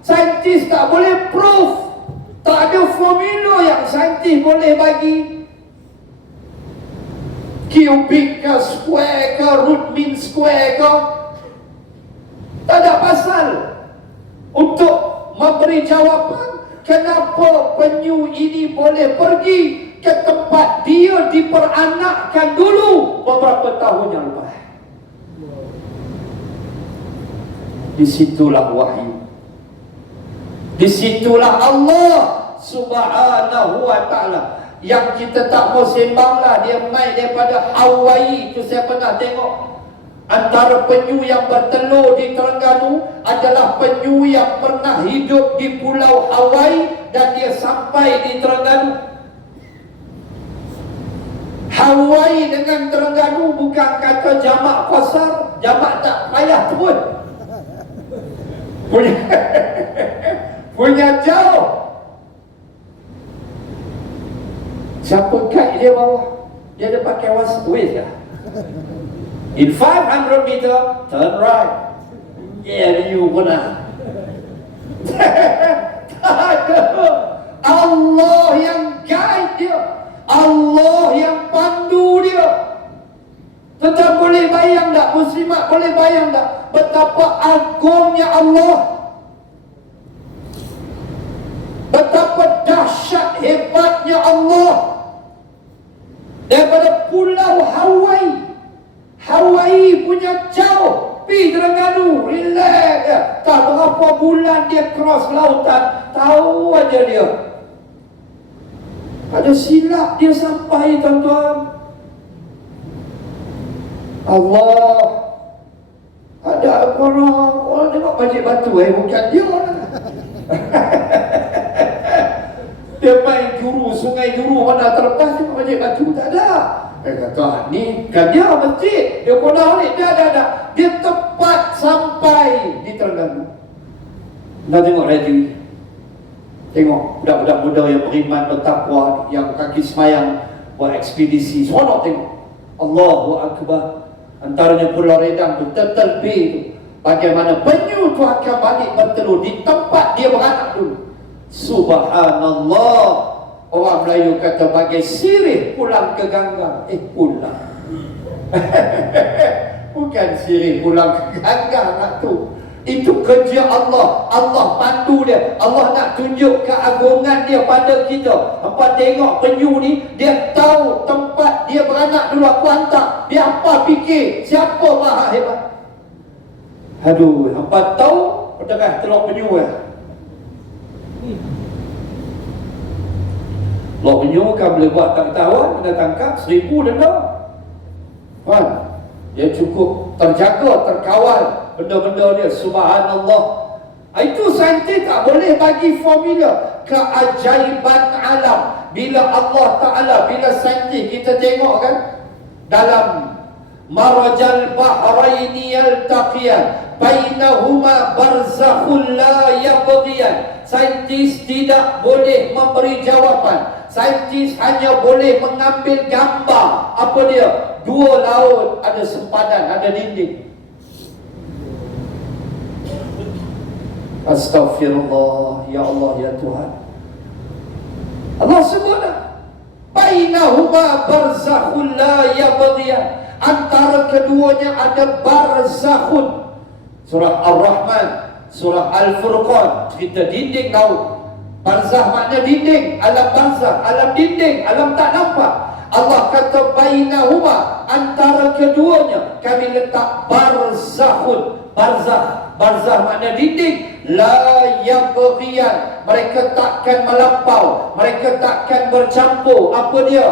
Saintis tak boleh proof. Tak ada formula yang saintis boleh bagi. Cubic ke square ke root mean square ke, tak ada pasal untuk memberi jawapan kenapa penyu ini boleh pergi ke tempat dia diperanakkan dulu beberapa tahun yang lepas. Disitulah wahyu, disitulah Allah Subhanahu wa ta'ala. Yang kita tak mau sembanglah, dia main daripada Hawaii tu. Saya pernah tengok antara penyu yang bertelur di Terengganu adalah penyu yang pernah hidup di Pulau Hawaii dan dia sampai di Terengganu. Hawaii dengan Terengganu bukan kata jamak kosar, jamak tak payah pun. Punya jauh. Siapa guide dia bawah? Dia ada pakai Waze kah? In 500 meter, turn right. Yeah, you pernah. Allah yang guide dia, Allah yang pandu dia. Tetap boleh bayang tak muslimat boleh bayang tak betapa agungnya Allah, betapa dahsyat hebatnya Allah. Daripada pulau Hawaii punya jauh, pergi Terengganu, relax je. Tak berapa bulan dia cross lautan, tahu aja dia. Ada silap dia sampai, tuan-tuan. Allah. Ada orang tengok bajik batu, bukan dia. Dia main juru, sungai juru mana terlepas, dia bajik batu, tak ada. Dia kata, ni kan dia masjid, dia kona ni, dah. Dia tepat sampai di Terengganu. Dah tengok radio, tengok budak-budak muda yang beriman, bertakwa, yang kaki semayang, buat ekspedisi, seronok tengok. Allahu Akbar. Antaranya Pulau Redang tu, tertelpi tu, bagaimana penyu tu akan balik bertelur di tempat dia beranak dulu. Subhanallah. Orang Melayu kata bagai sirih pulang ke ganggang. Pulang. Bukan sirih pulang ke ganggang nak tu. Itu kerja Allah. Allah pandu dia. Allah nak tunjuk keagungan dia pada kita. Hampa tengok penyu ni, dia tahu tempat dia beranak dulu, aku hantar. Dia apa fikir? Siapa maha hebat? Aduh, hampa tahu tengah telur penyu lah. Telur penyu kan boleh buat tak ketahuan, kena tangkap 1000 denda. Kan? Dia cukup terjaga, terkawal benda-benda dia. Subhanallah. Itu saintis tak boleh bagi formula keajaiban alam. Bila Allah Ta'ala, bila saintis kita tengok kan, dalam marajal bahraini yaltaqiyan bainahuma barzakhun la yabghiyan. Saintis tidak boleh memberi jawapan. Saintis hanya boleh mengambil gambar. Apa dia? Dua laut ada sempadan, ada dinding. Astaghfirullah. Ya Allah, ya Tuhan. Allah sebut dah, bainahuma barzakhun la yabghiyan. Antara keduanya ada barzakhun. Surah Ar-Rahman, Surah Al-Furqan, cerita dinding laut. Barzah makna dinding, alam barzah, alam dinding, alam tak nampak. Allah kata bainahuma, antara keduanya kami letak barzakhun. Barzah makna dinding. La yabghiyan, mereka takkan melampau, mereka takkan bercampur. Apa dia?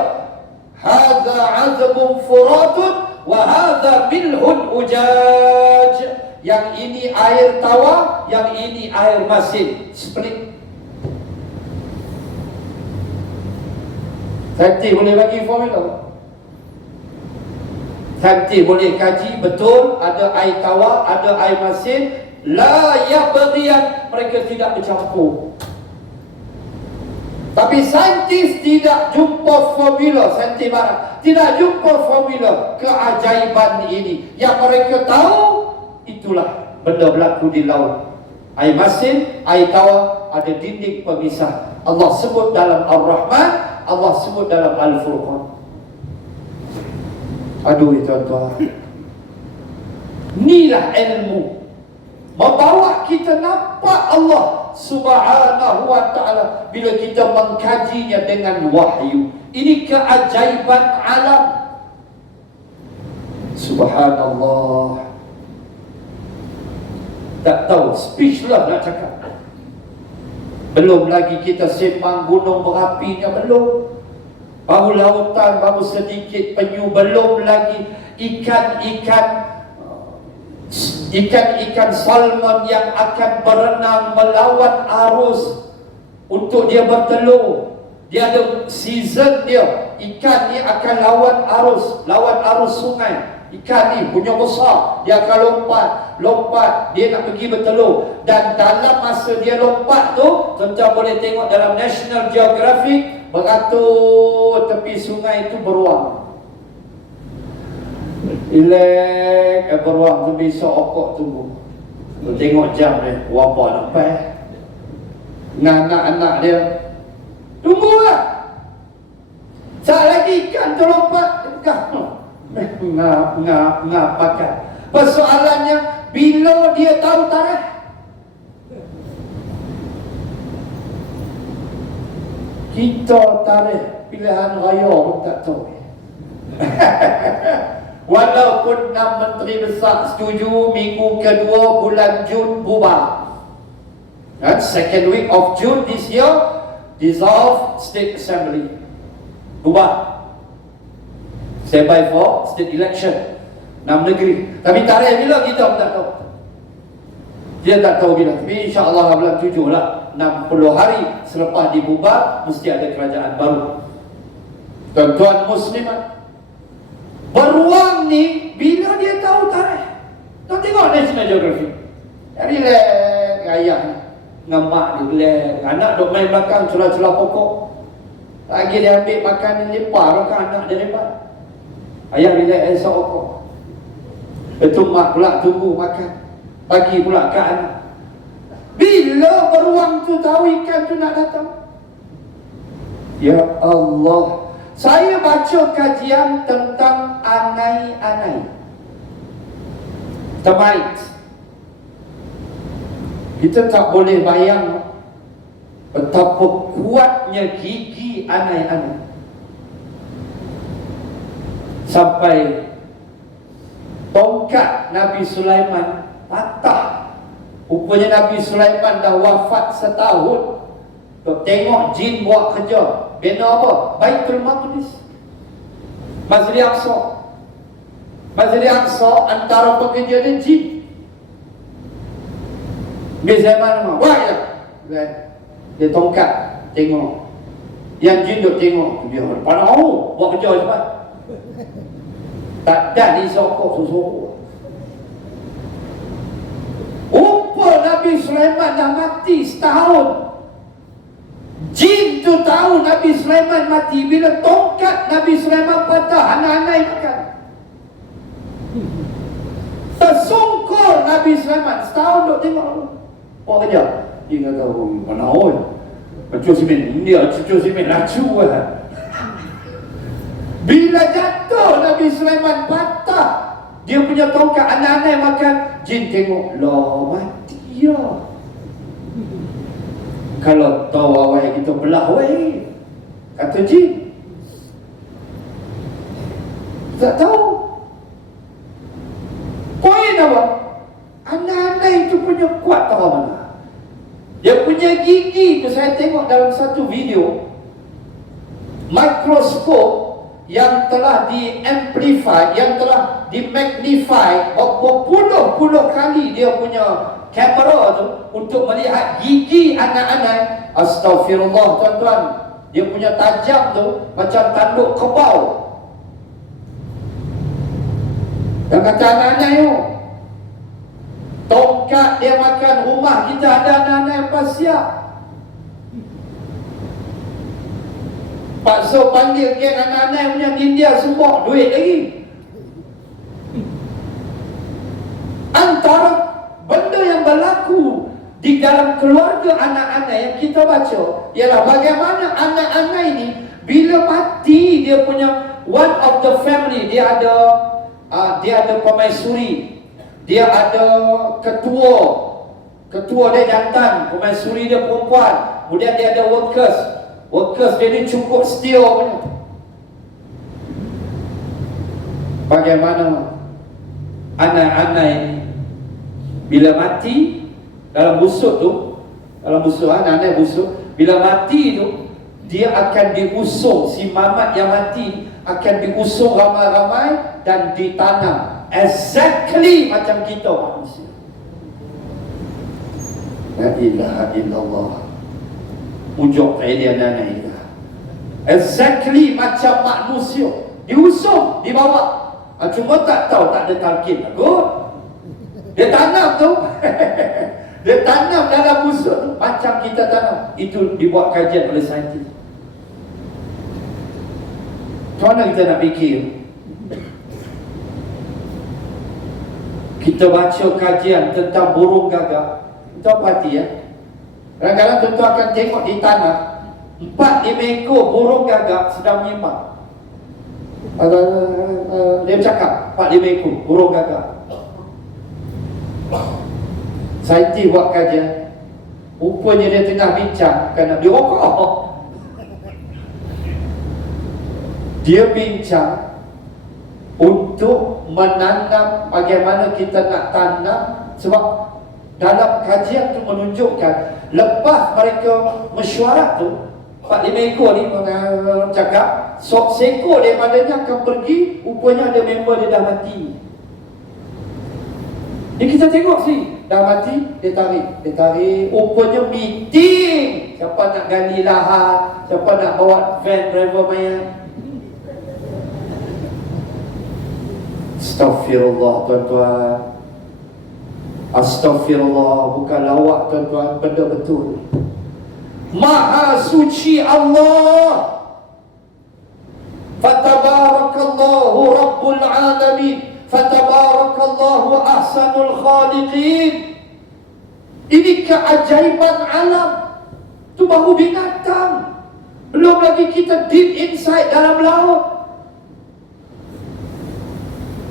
Hadza azbun furatun wa hadza milhun ujaj. Yang ini air tawar, yang ini air masin. Split. Saintis boleh bagi formula. Saintis boleh kaji betul, ada air tawar, ada air masin. La yabghiyan, mereka tidak bercampur. Tapi saintis tidak jumpa formula. Saintis barat tidak jumpa formula keajaiban ini. Yang mereka tahu, itulah benda berlaku di laut. Air masin, air tawar, ada dinding pemisah. Allah sebut dalam Ar-Rahman, Allah sebut dalam Al-Furqan. Aduh tuan-tuan, inilah ilmu membawa kita nampak Allah Subhanahu wa ta'ala bila kita mengkajinya dengan wahyu. Ini keajaiban alam. Subhanallah. Tak tahu, speechless nak cakap. Belum lagi kita sembang gunung berapinya, belum. Baru lautan, baru sedikit penyu, belum lagi ikan salmon yang akan berenang melawan arus untuk dia bertelur. Dia ada season dia. Ikan ni akan lawan arus sungai. Ikan ni punya besar, dia akan lompat, dia nak pergi bertelur. Dan dalam masa dia lompat tu, tuan-tuan boleh tengok dalam National Geographic, beratur tepi sungai itu beruang. Ilek beruang tu besok okok tunggu. Tengok jam dia, apa nampak anak-anak dia tunggulah. Sekejap lagi ikan tu lompat, dia pegang, ngap makan. Persoalannya, bila dia tahu tarikh? Kita tarikh pilihan raya pun tak tahu. Walaupun 6 menteri besar setuju, minggu kedua bulan Jun bubar. And second week of June this year, dissolve state assembly. Bubar. Standby for state election. 6 negeri. Tapi tarikh bila kita pun tak tahu. Dia tak tahu bila. Tapi insya-Allah bulan 7 lah. 60 hari selepas dibubar, mesti ada kerajaan baru. Tuan-tuan muslimat, beruang ni bila dia tahu tarikh? Tuan tengok National Geographic. Relax ayah ni. Ngamak dia relax. Anak duk main belakang celah-celah pokok. Lagi dia ambil makan yang lepar kan anak dia lepas. Ayah relax esok pokok. Itu mak pula tunggu makan. Bagi pula ke anak. Bila beruang tu tahu ikan tu nak datang? Ya Allah. Saya baca kajian tentang anai-anai. Termite. Kita tak boleh bayang betapa kuatnya gigi anai-anai. Sampai tongkat Nabi Sulaiman patah. Rupanya Nabi Sulaiman dah wafat setahun. Tengok jin buat kerja. Bina apa? Baitul Maqdis, Masjid Aqsa. Masjid Aqsa antara pekerja dia jin. Bila zaman wah ya. Dia tongkat tengok. Yang jin duk tengok dia. Panau buat kerja cepat. Tak ada di sokok susu. Rupa Nabi Sulaiman dah mati setahun. Jin tu tahu Nabi Sulaiman mati bila tongkat Nabi Sulaiman patah, anak-anak makan. Tersungkur Nabi Sulaiman setahun duk tengok. Buat kerja. Dia kata, mana oi? Macam simen India, cucu simen lacu lah. Bila jatuh Nabi Sulaiman patah, dia punya tongkat, anak-anak makan. Jin tengok, lah mati ya. Kalau tahu awal kita belah weh, kata jin. Tak tahu. Poin apa? Anak-anak itu punya kuat tahu mana. Dia punya gigi tu saya tengok dalam satu video. Mikroskop yang telah di-amplify, yang telah di-magnify berpuluh-puluh kali dia punya kamera tu untuk melihat gigi anak-anak. Astaghfirullah tuan-tuan, dia punya tajam tu macam tanduk kerbau. Dan kata anak-anak tu, tongkat dia makan, rumah kita ada anak-anak yang pas siap. Paksa panggil geng anak-anak yang punya India semua duit lagi. Antara benda yang berlaku di dalam keluarga anak-anak yang kita baca ialah bagaimana anak-anak ini bila mati, dia punya one of the family, dia ada pemaisuri, dia ada ketua dia jantan, pemaisuri dia perempuan, kemudian dia ada workers dia ni cukup setia punya. Bagaimana anak-anak ini bila mati dalam busuk tu, anak-anak busuk, bila mati tu dia akan diusung, si mamat yang mati akan diusung ramai-ramai dan ditanam exactly macam kita manusia. La ilaha illallah. Ujuk kaedah anak-anak itu exactly macam manusia, diusung, dibawa. Cuma tak tahu, tak ada talqin aku. Dia tanam tu. Dia tanam dalam busuk tu macam kita tanam. Itu dibuat kajian oleh saintis. Macam mana kita nak fikir? Kita baca kajian tentang burung gagak. Kita hati ya. Kadang-kadang tentu akan tengok di tanah 4-5 ekor burung gagak sedang menyimpang. Dia bercakap 4-5 ekor burung gagak. Saintis buat kajian, rupanya dia tengah bincang kerana dia rokok. Dia bincang untuk menanam, bagaimana kita nak tanam. Sebab dalam kajian tu menunjukkan lepas mereka mesyuarat tu 4-5 ekor ni cakap, seekor daripadanya akan pergi, rupanya ada member dia dah mati. Jadi kita tengok sih, dah mati, dia tarik, rupanya meeting. Siapa nak gali lahan, siapa nak bawa van driver mayat. Astaghfirullah tuan-tuan. Astaghfirullah, bukan lawak tuan-tuan, benda betul. Maha suci Allah. Fatabarakallahu Rabbul Alamin, fatabarakallahu ahsanul khaliqin. Ini keajaiban alam. Itu baru binatang, belum lagi kita deep inside dalam laut.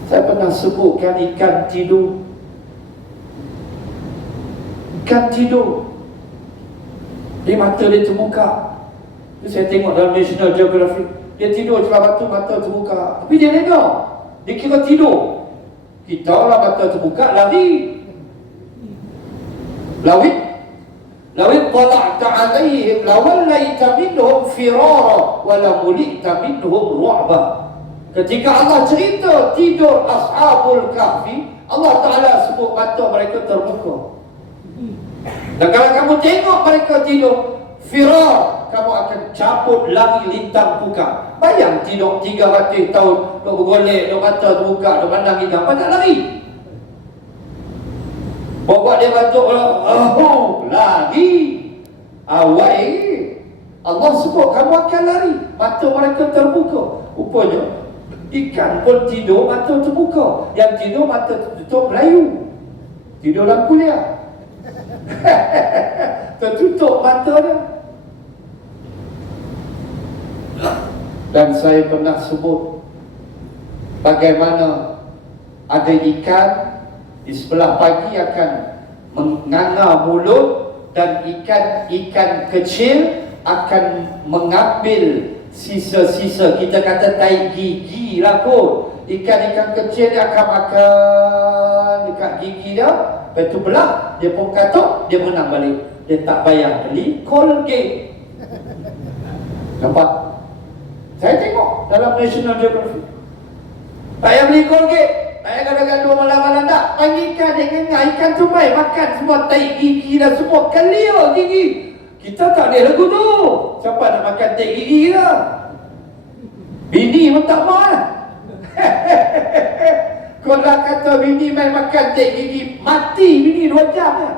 Saya pernah sebutkan ikan tidur. Ikan tidur, dia mata dia terbuka. Saya tengok dalam National Geographic, dia tidur celah batu, mata terbuka. Tapi dia lega, dia kira tidur. Kita lah mata terbuka, lari. Lawit tala'ta alaihim lawallaita minhum firara wala mulita minhum ru'ba. Ketika Allah cerita tidur Ashabul Kahfi, Allah Ta'ala sebut mata mereka terbuka. Dan kalau kamu tengok mereka tidur firar, kamu akan cabut lari lintang buka. Bayang tidur 300 tahun, duk bergolek, duk mata terbuka, duk pandang hidang, apa nak lari? Bawa dia batuk, lari. Awai, Allah sebut kamu akan lari, mata mereka terbuka. Rupanya ikan pun tidur mata terbuka, yang tidur mata tertutup melayu, tidur dalam kuliah. Tertutup mata dia. Dan saya pernah sebut bagaimana ada ikan di sebelah pagi akan menganga mulut, dan ikan kecil akan mengambil sisa-sisa, kita kata tai gigi lah kot. Ikan-ikan kecil dia akan makan dekat gigi dia, lepas tu belah, dia pun katuk, dia menang balik. Dia tak bayar beli Colgate. Nampak? Saya tengok dalam National Geographic, tak payah beli Colgate, tak payah gaduh-gaduh malam-malam, tak. Panggil ikan, dia ngengah, ikan tu baik makan semua tai gigi dah, semua clear gigi. Kita tak boleh lagu tu. Siapa nak makan tai gigi lah? Bini pun tak mahu lah. Kalau kata bini main makan tai gigi, mati bini 2 jam lah.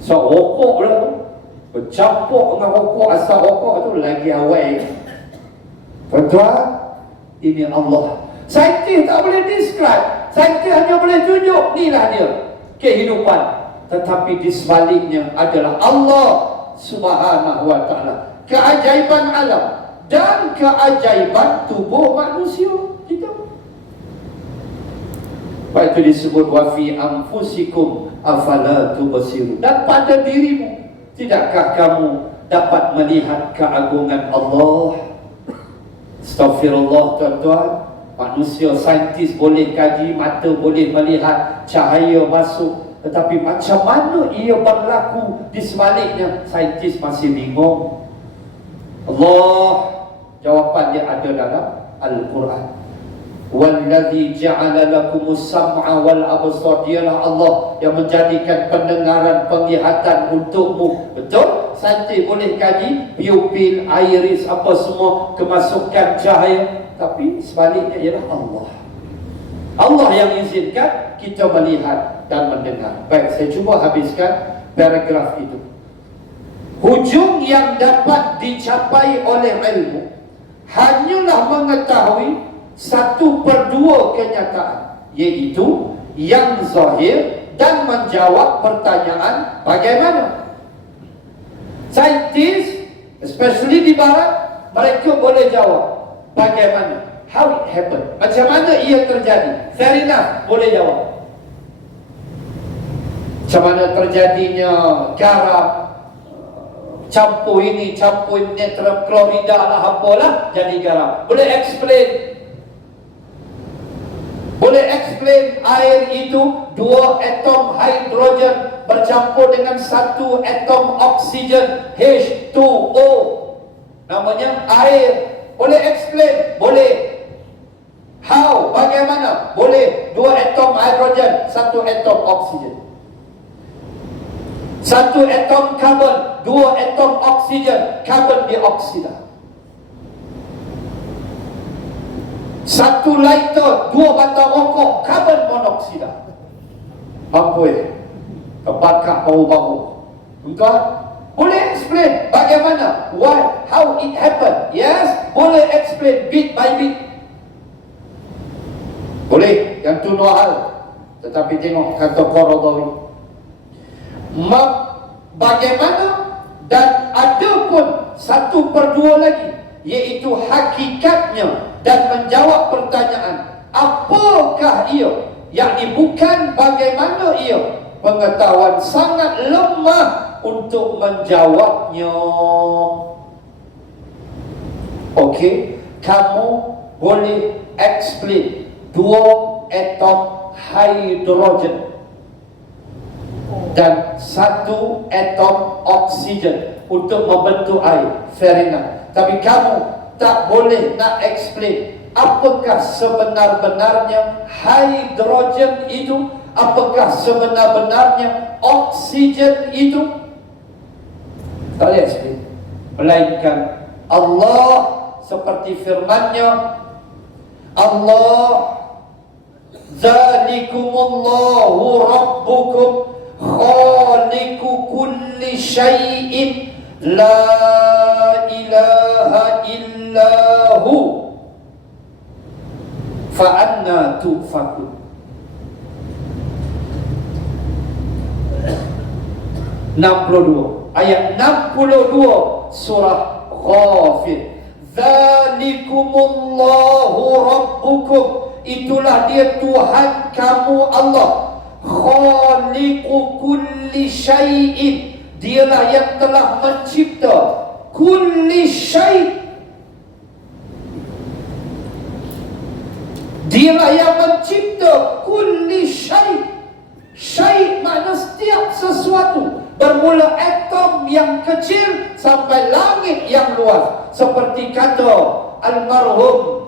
So rokok lah tu, bercampur dengan rokok, asal rokok tu lagi awal. Tuan-tuan, ini Allah. Saintis tak boleh describe, saintis hanya boleh tunjuk, inilah dia kehidupan. Tetapi di sebaliknya adalah Allah Subhanahu wa ta'ala, keajaiban alam dan keajaiban tubuh manusia kita. Sebab itu disebut wa fi anfusikum afala tubsirun. Dan pada dirimu, tidakkah kamu dapat melihat keagungan Allah? Astaghfirullah tuan-tuan. Manusia saintis boleh kaji, mata boleh melihat cahaya masuk, tetapi macam mana ia berlaku di sebaliknya, saintis masih bingung. Allah, jawapan dia ada dalam Al-Quran. Wallazi ja'ala lakumus sam'a wal absar, dialah Allah yang menjadikan pendengaran, penglihatan untukmu. Betul? Saintis boleh kaji pupil, iris, apa semua kemasukan cahaya, tapi sebaliknya ialah Allah. Allah yang izinkan kita melihat dan mendengar. Baik, saya cuba habiskan paragraf itu. Hujung yang dapat dicapai oleh ilmu hanyalah mengetahui 1/2 kenyataan, iaitu yang zahir, dan menjawab pertanyaan bagaimana. Saintis, especially di barat, mereka boleh jawab bagaimana, how it happened, macam mana ia terjadi. Fair enough, boleh jawab. Macam mana terjadinya garam, campur ini, campur klorida lah, apalah, jadi garam. Boleh explain? Boleh explain air itu 2 atom hidrogen bercampur dengan 1 atom oksigen, H2O, namanya air. Boleh explain? Boleh. How? Bagaimana? Boleh. 2 atom hidrogen, 1 atom oksigen, 1 atom karbon, 2 atom oksigen, karbon dioksida. 1 lighter, 2 batang rokok, karbon monoksida. Mampu terbakar bau-bau. Tuan, boleh explain bagaimana? Why? How it happened? Yes, boleh explain bit by bit. Boleh, yang tu dua hal. Tetapi tengok kata Qaradawi, bagaimana, dan ada pun 1/2 lagi, iaitu hakikatnya dan menjawab pertanyaan apakah ia, yakni bukan bagaimana ia. Pengetahuan sangat lemah untuk menjawabnya. Okey, kamu boleh explain 2 atom hidrogen dan 1 atom oksigen untuk membentuk air, fair enough. Tapi kamu tak boleh nak explain apakah sebenar-benarnya hidrogen itu, apakah sebenar-benarnya oksigen itu. Tak boleh explain. Melainkan Allah seperti firman-Nya, Allah, Zalikumullahu Rabbukum khaliqu kulli syai'in la ilaha illahu fa'anna tufakun. 62, ayat 62 surah Ghafir. Zalikumullahu Rabbukum, itulah dia Tuhan kamu Allah, khaliqu kulli syai'in, dialah yang telah mencipta kulli syai', dialah yang mencipta kulli syai'. Syai' makna setiap sesuatu, bermula atom yang kecil sampai langit yang luas. Seperti kata almarhum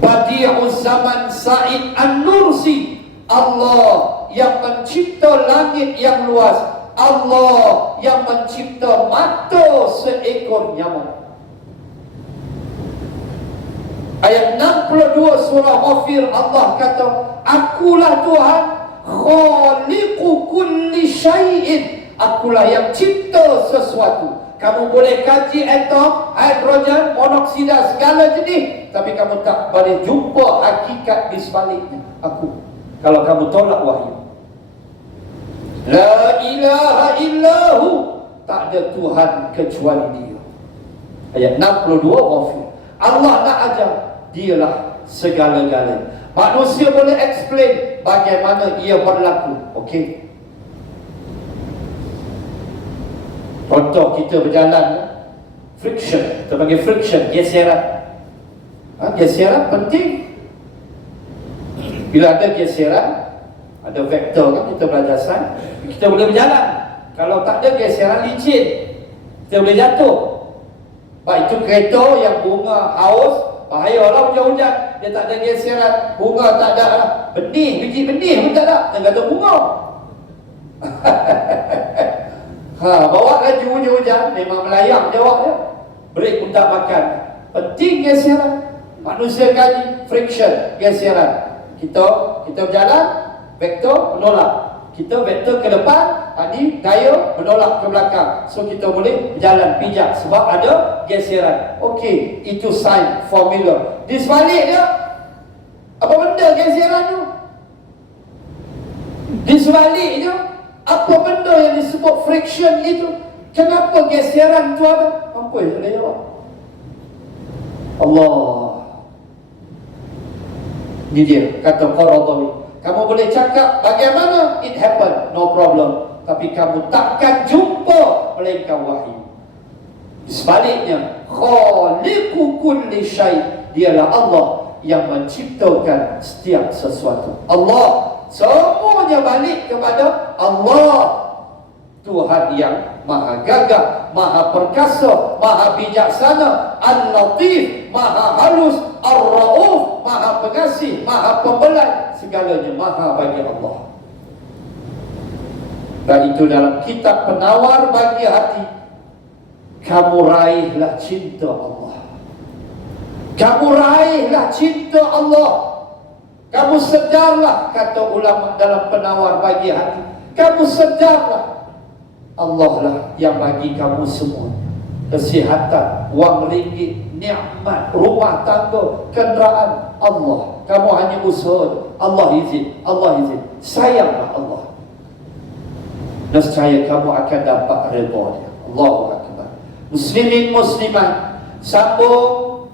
Badi'uz Zaman Said An-Nursi, Allah yang mencipta langit yang luas, Allah yang mencipta mata seekor nyamuk. Ayat 62 surah Ghafir, Allah kata, akulah Tuhan khaliqu kulli syai'in, akulah yang cipta sesuatu. Kamu boleh kaji atom, hidrogen, monoksida, segala jenis, tapi kamu tak boleh jumpa hakikat di sebaliknya. Aku, kalau kamu tolak wahyu. La ilaha illahu, tak ada Tuhan kecuali Dia. Ayat 62 Ghafir. Allah nak ajar, Dialah segala-galanya. Manusia boleh explain bagaimana ia berlaku. Okey. Contoh, kita berjalan, friction, kita panggil friction, geseran. Geseran penting. Bila ada geseran, ada vektor kan, kita belajar sains, kita boleh berjalan. Kalau tak ada geseran, licin, kita boleh jatuh. Baik itu kereta yang bunga haus, bahayalah hujan-hujan, dia tak ada geseran, bunga tak ada lah. Benih, biji benih pun tak ada, dia kata bunga. Bawa laju hujan-hujan, memang melayang jawab dia. Break pun tak makan. Penting geseran. Manusia kaji friction, geseran. Kita berjalan, vektor menolak. Kita vektor ke depan, tadi daya menolak ke belakang. So kita boleh berjalan pijak sebab ada geseran. Okey, itu sign formula. Di sebalik dia, apa benda geseran tu? Di sebalik dia, apa benda yang disebut friction itu? Kenapa geseran tu ada? Apa yang saya jawab? Allah. Ini dia, kata Qaradawi. Kamu boleh cakap bagaimana it happen, no problem. Tapi kamu takkan jumpa melainkan wahyu. Sebaliknya, khaliqu kulli syai', dialah Allah yang menciptakan setiap sesuatu. Allah, semuanya balik kepada Allah, Tuhan yang maha gagah, maha perkasa, maha bijaksana, Al-Latif, maha halus, Ar-Rauf, maha pengasih, maha pembelai, segalanya maha bagi Allah. Dan itu dalam kitab Penawar Bagi Hati. Kamu raihlah cinta Allah. Kamu raihlah cinta Allah. Kamu sedarlah, kata ulama dalam Penawar Bagi Hati, kamu sedarlah, Allah lah yang bagi kamu semua. Kesihatan, wang ringgit, nikmat, rumah tangga, kenderaan, Allah. Kamu hanya usaha, Allah izin, Allah izin. Sayanglah Allah. Nescaya kamu akan dapat redha Dia. Allahu Akbar. Muslimin muslimat, sambung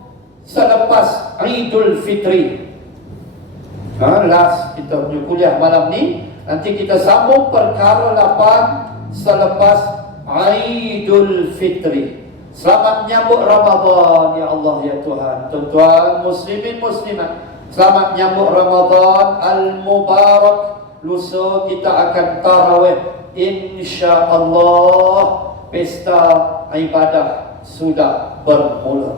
selepas Idul Fitri. Last kita punya kuliah malam ni. Nanti kita sambung perkara 8 selepas Idul Fitri. Selamat menyambut Ramadan ya Allah ya Tuhan. Tuan-tuan muslimin muslimat, selamat menyambut Ramadan Al-Mubarak. Lusa kita akan tarawih, insya-Allah. Pesta ibadah sudah bermula.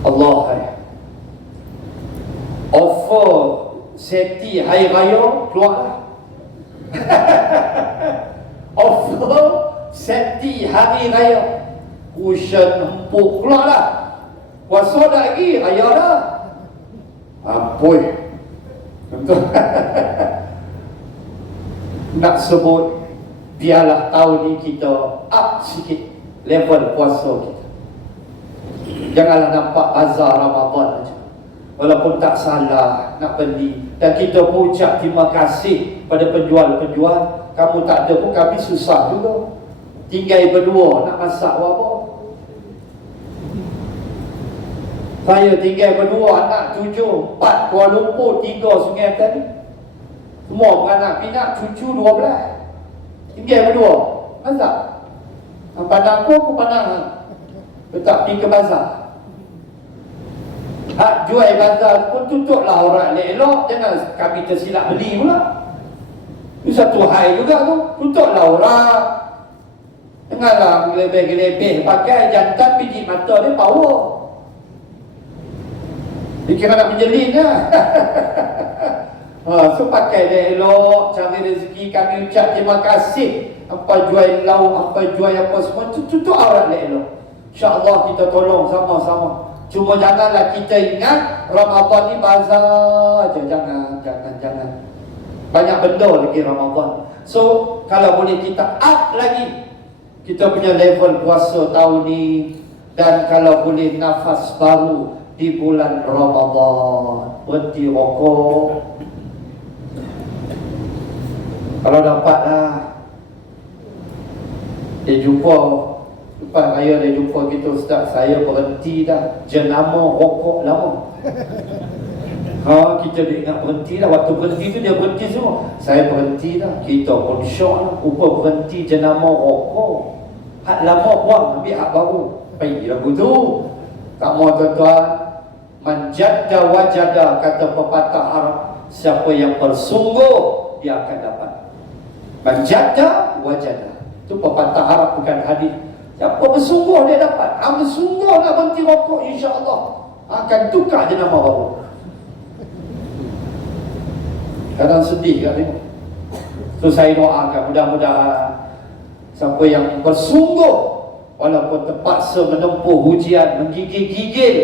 Allah offer seti hari raya keluar. Offer seti hari raya, cushion empuk keluar lah. Puasa dah lagi, raya dah. Ampun. Nak sebut, biarlah tahun ni kita up sikit level puasa kita. Janganlah nampak bazar Ramadan saja. Walaupun tak salah nak beli, dan kita pun ucap terima kasih pada penjual-penjual. Kamu tak ada pun kami susah juga. Tinggal berdua nak masak apa? Saya tinggal berdua, anak 7, 4 Kuala Lumpur, 3 Sungai Tani. Semua beranak pinak, cucu 12. Tinggal berdua, masak. Pandang aku pandang. Tetap pergi ke bazar. Hak jual bazar pun tutuplah orang elok. Jangan kami tersilap beli pula. Itu satu hal juga tu. Tutuplah orang. Janganlah gelebih-gelebih pakai jantan biji mata dia power. Dia kira nak menjelin lah. So pakai dia elok, cari rezeki, kami ucap terima kasih. Apa jual lauk, apa jual apa semua, tutup orang dia elok. InsyaAllah kita tolong sama-sama. Cuma janganlah kita ingat Ramadan ni bazar je. Jangan. Banyak benda lagi Ramadan. So kalau boleh kita up lagi kita punya level puasa tahun ni. Dan kalau boleh nafas baru di bulan Ramadan. Berhenti rokok. Kalau dapatlah, dia jumpa lepas raya, dia jumpa kita, Ustaz, saya berhenti dah jenama rokok lama. Kita dia ingat berhenti dah. Waktu berhenti tu dia berhenti semua. Saya berhenti dah. Kita pun syok lah. Rupa berhenti jenama rokok. Hak lama buang, ambil hak baru. Pergi lagu tu. Tak mau tuan-tuan. Manjadda wajada, kata pepatah Arab. Siapa yang bersungguh, dia akan dapat. Manjadda wajada. Itu pepatah Arab, bukan hadis. Siapa bersungguh dia dapat. Bersungguh nak berhenti rokok, insya-Allah akan tukar jenama baru. Kadang sedih kan ni. So saya doakan mudah-mudahan siapa yang bersungguh walaupun terpaksa menempuh ujian, menggigil-gigil,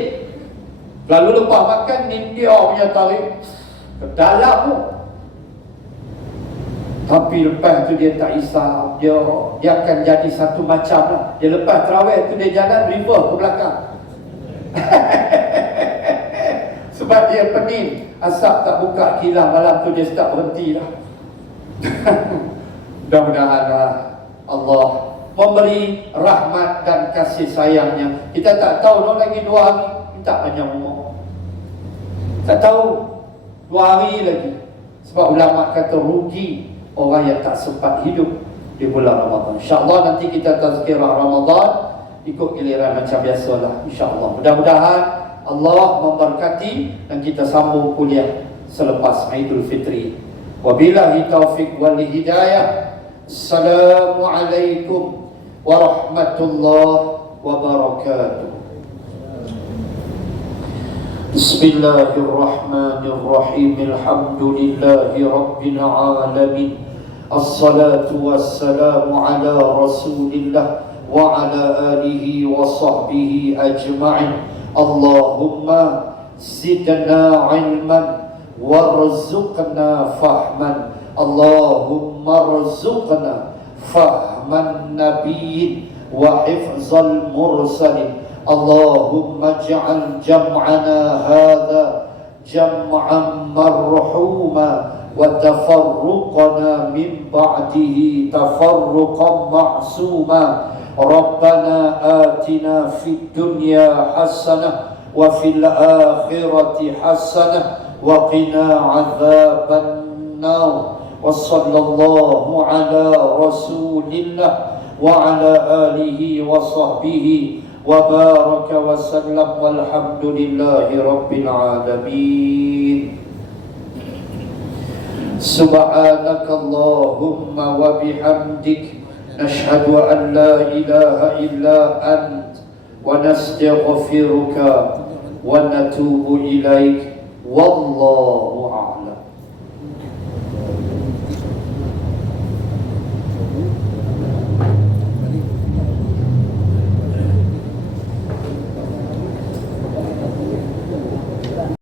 lalu lepas makan dia punya tarik ke dalam tu. Tapi lepas tu dia tak isap, dia akan jadi satu macam lah. Dia lepas terawih tu dia jalan reverse ke belakang. Sebab dia pening, asap tak buka kilang, malam tu dia start berhenti lah. Mudah-mudahan Allah memberi rahmat dan kasih sayangnya. Kita tak tahu lagi 2 hari, minta panjang umur. Tak tahu. 2 hari lagi. Sebab ulama kata rugi orang yang tak sempat hidup di bulan Ramadan. InsyaAllah nanti kita tazkirah Ramadan ikut giliran macam biasalah, insyaAllah. Mudah-mudahan Allah memberkati dan kita sambung kuliah selepas Aidul Fitri. Wabillahi taufiq wal hidayah. Assalamualaikum warahmatullahi wabarakatuh. Bismillahirrahmanirrahim. Alhamdulillahi rabbil alamin. Assalatu wassalamu ala rasulillah wa ala alihi wa sahbihi ajma'in. Allahumma zidna ilman warzuqna fahman. Allahumma rzuqna fahman nabiyyin wa hifzal mursalin. Allahumma ij'al jam'ana hadha jam'an marhuma wa tafarruqana min ba'dihi tafarruqan ma'suma. Rabbana atina fid dunya hasanah wa fil akhirati hasanah wa qina 'adzaban nar. Wa sallallahu ala rasulillah wa ala alihi wa sahbihi wa baraka wa sallam walhamdulillahi rabbil alamin. Subhanakallahumma wa bihamdik nashhadu an la ilaha illa ant wa nastaghfiruka wa natubu ilaik. Wallahu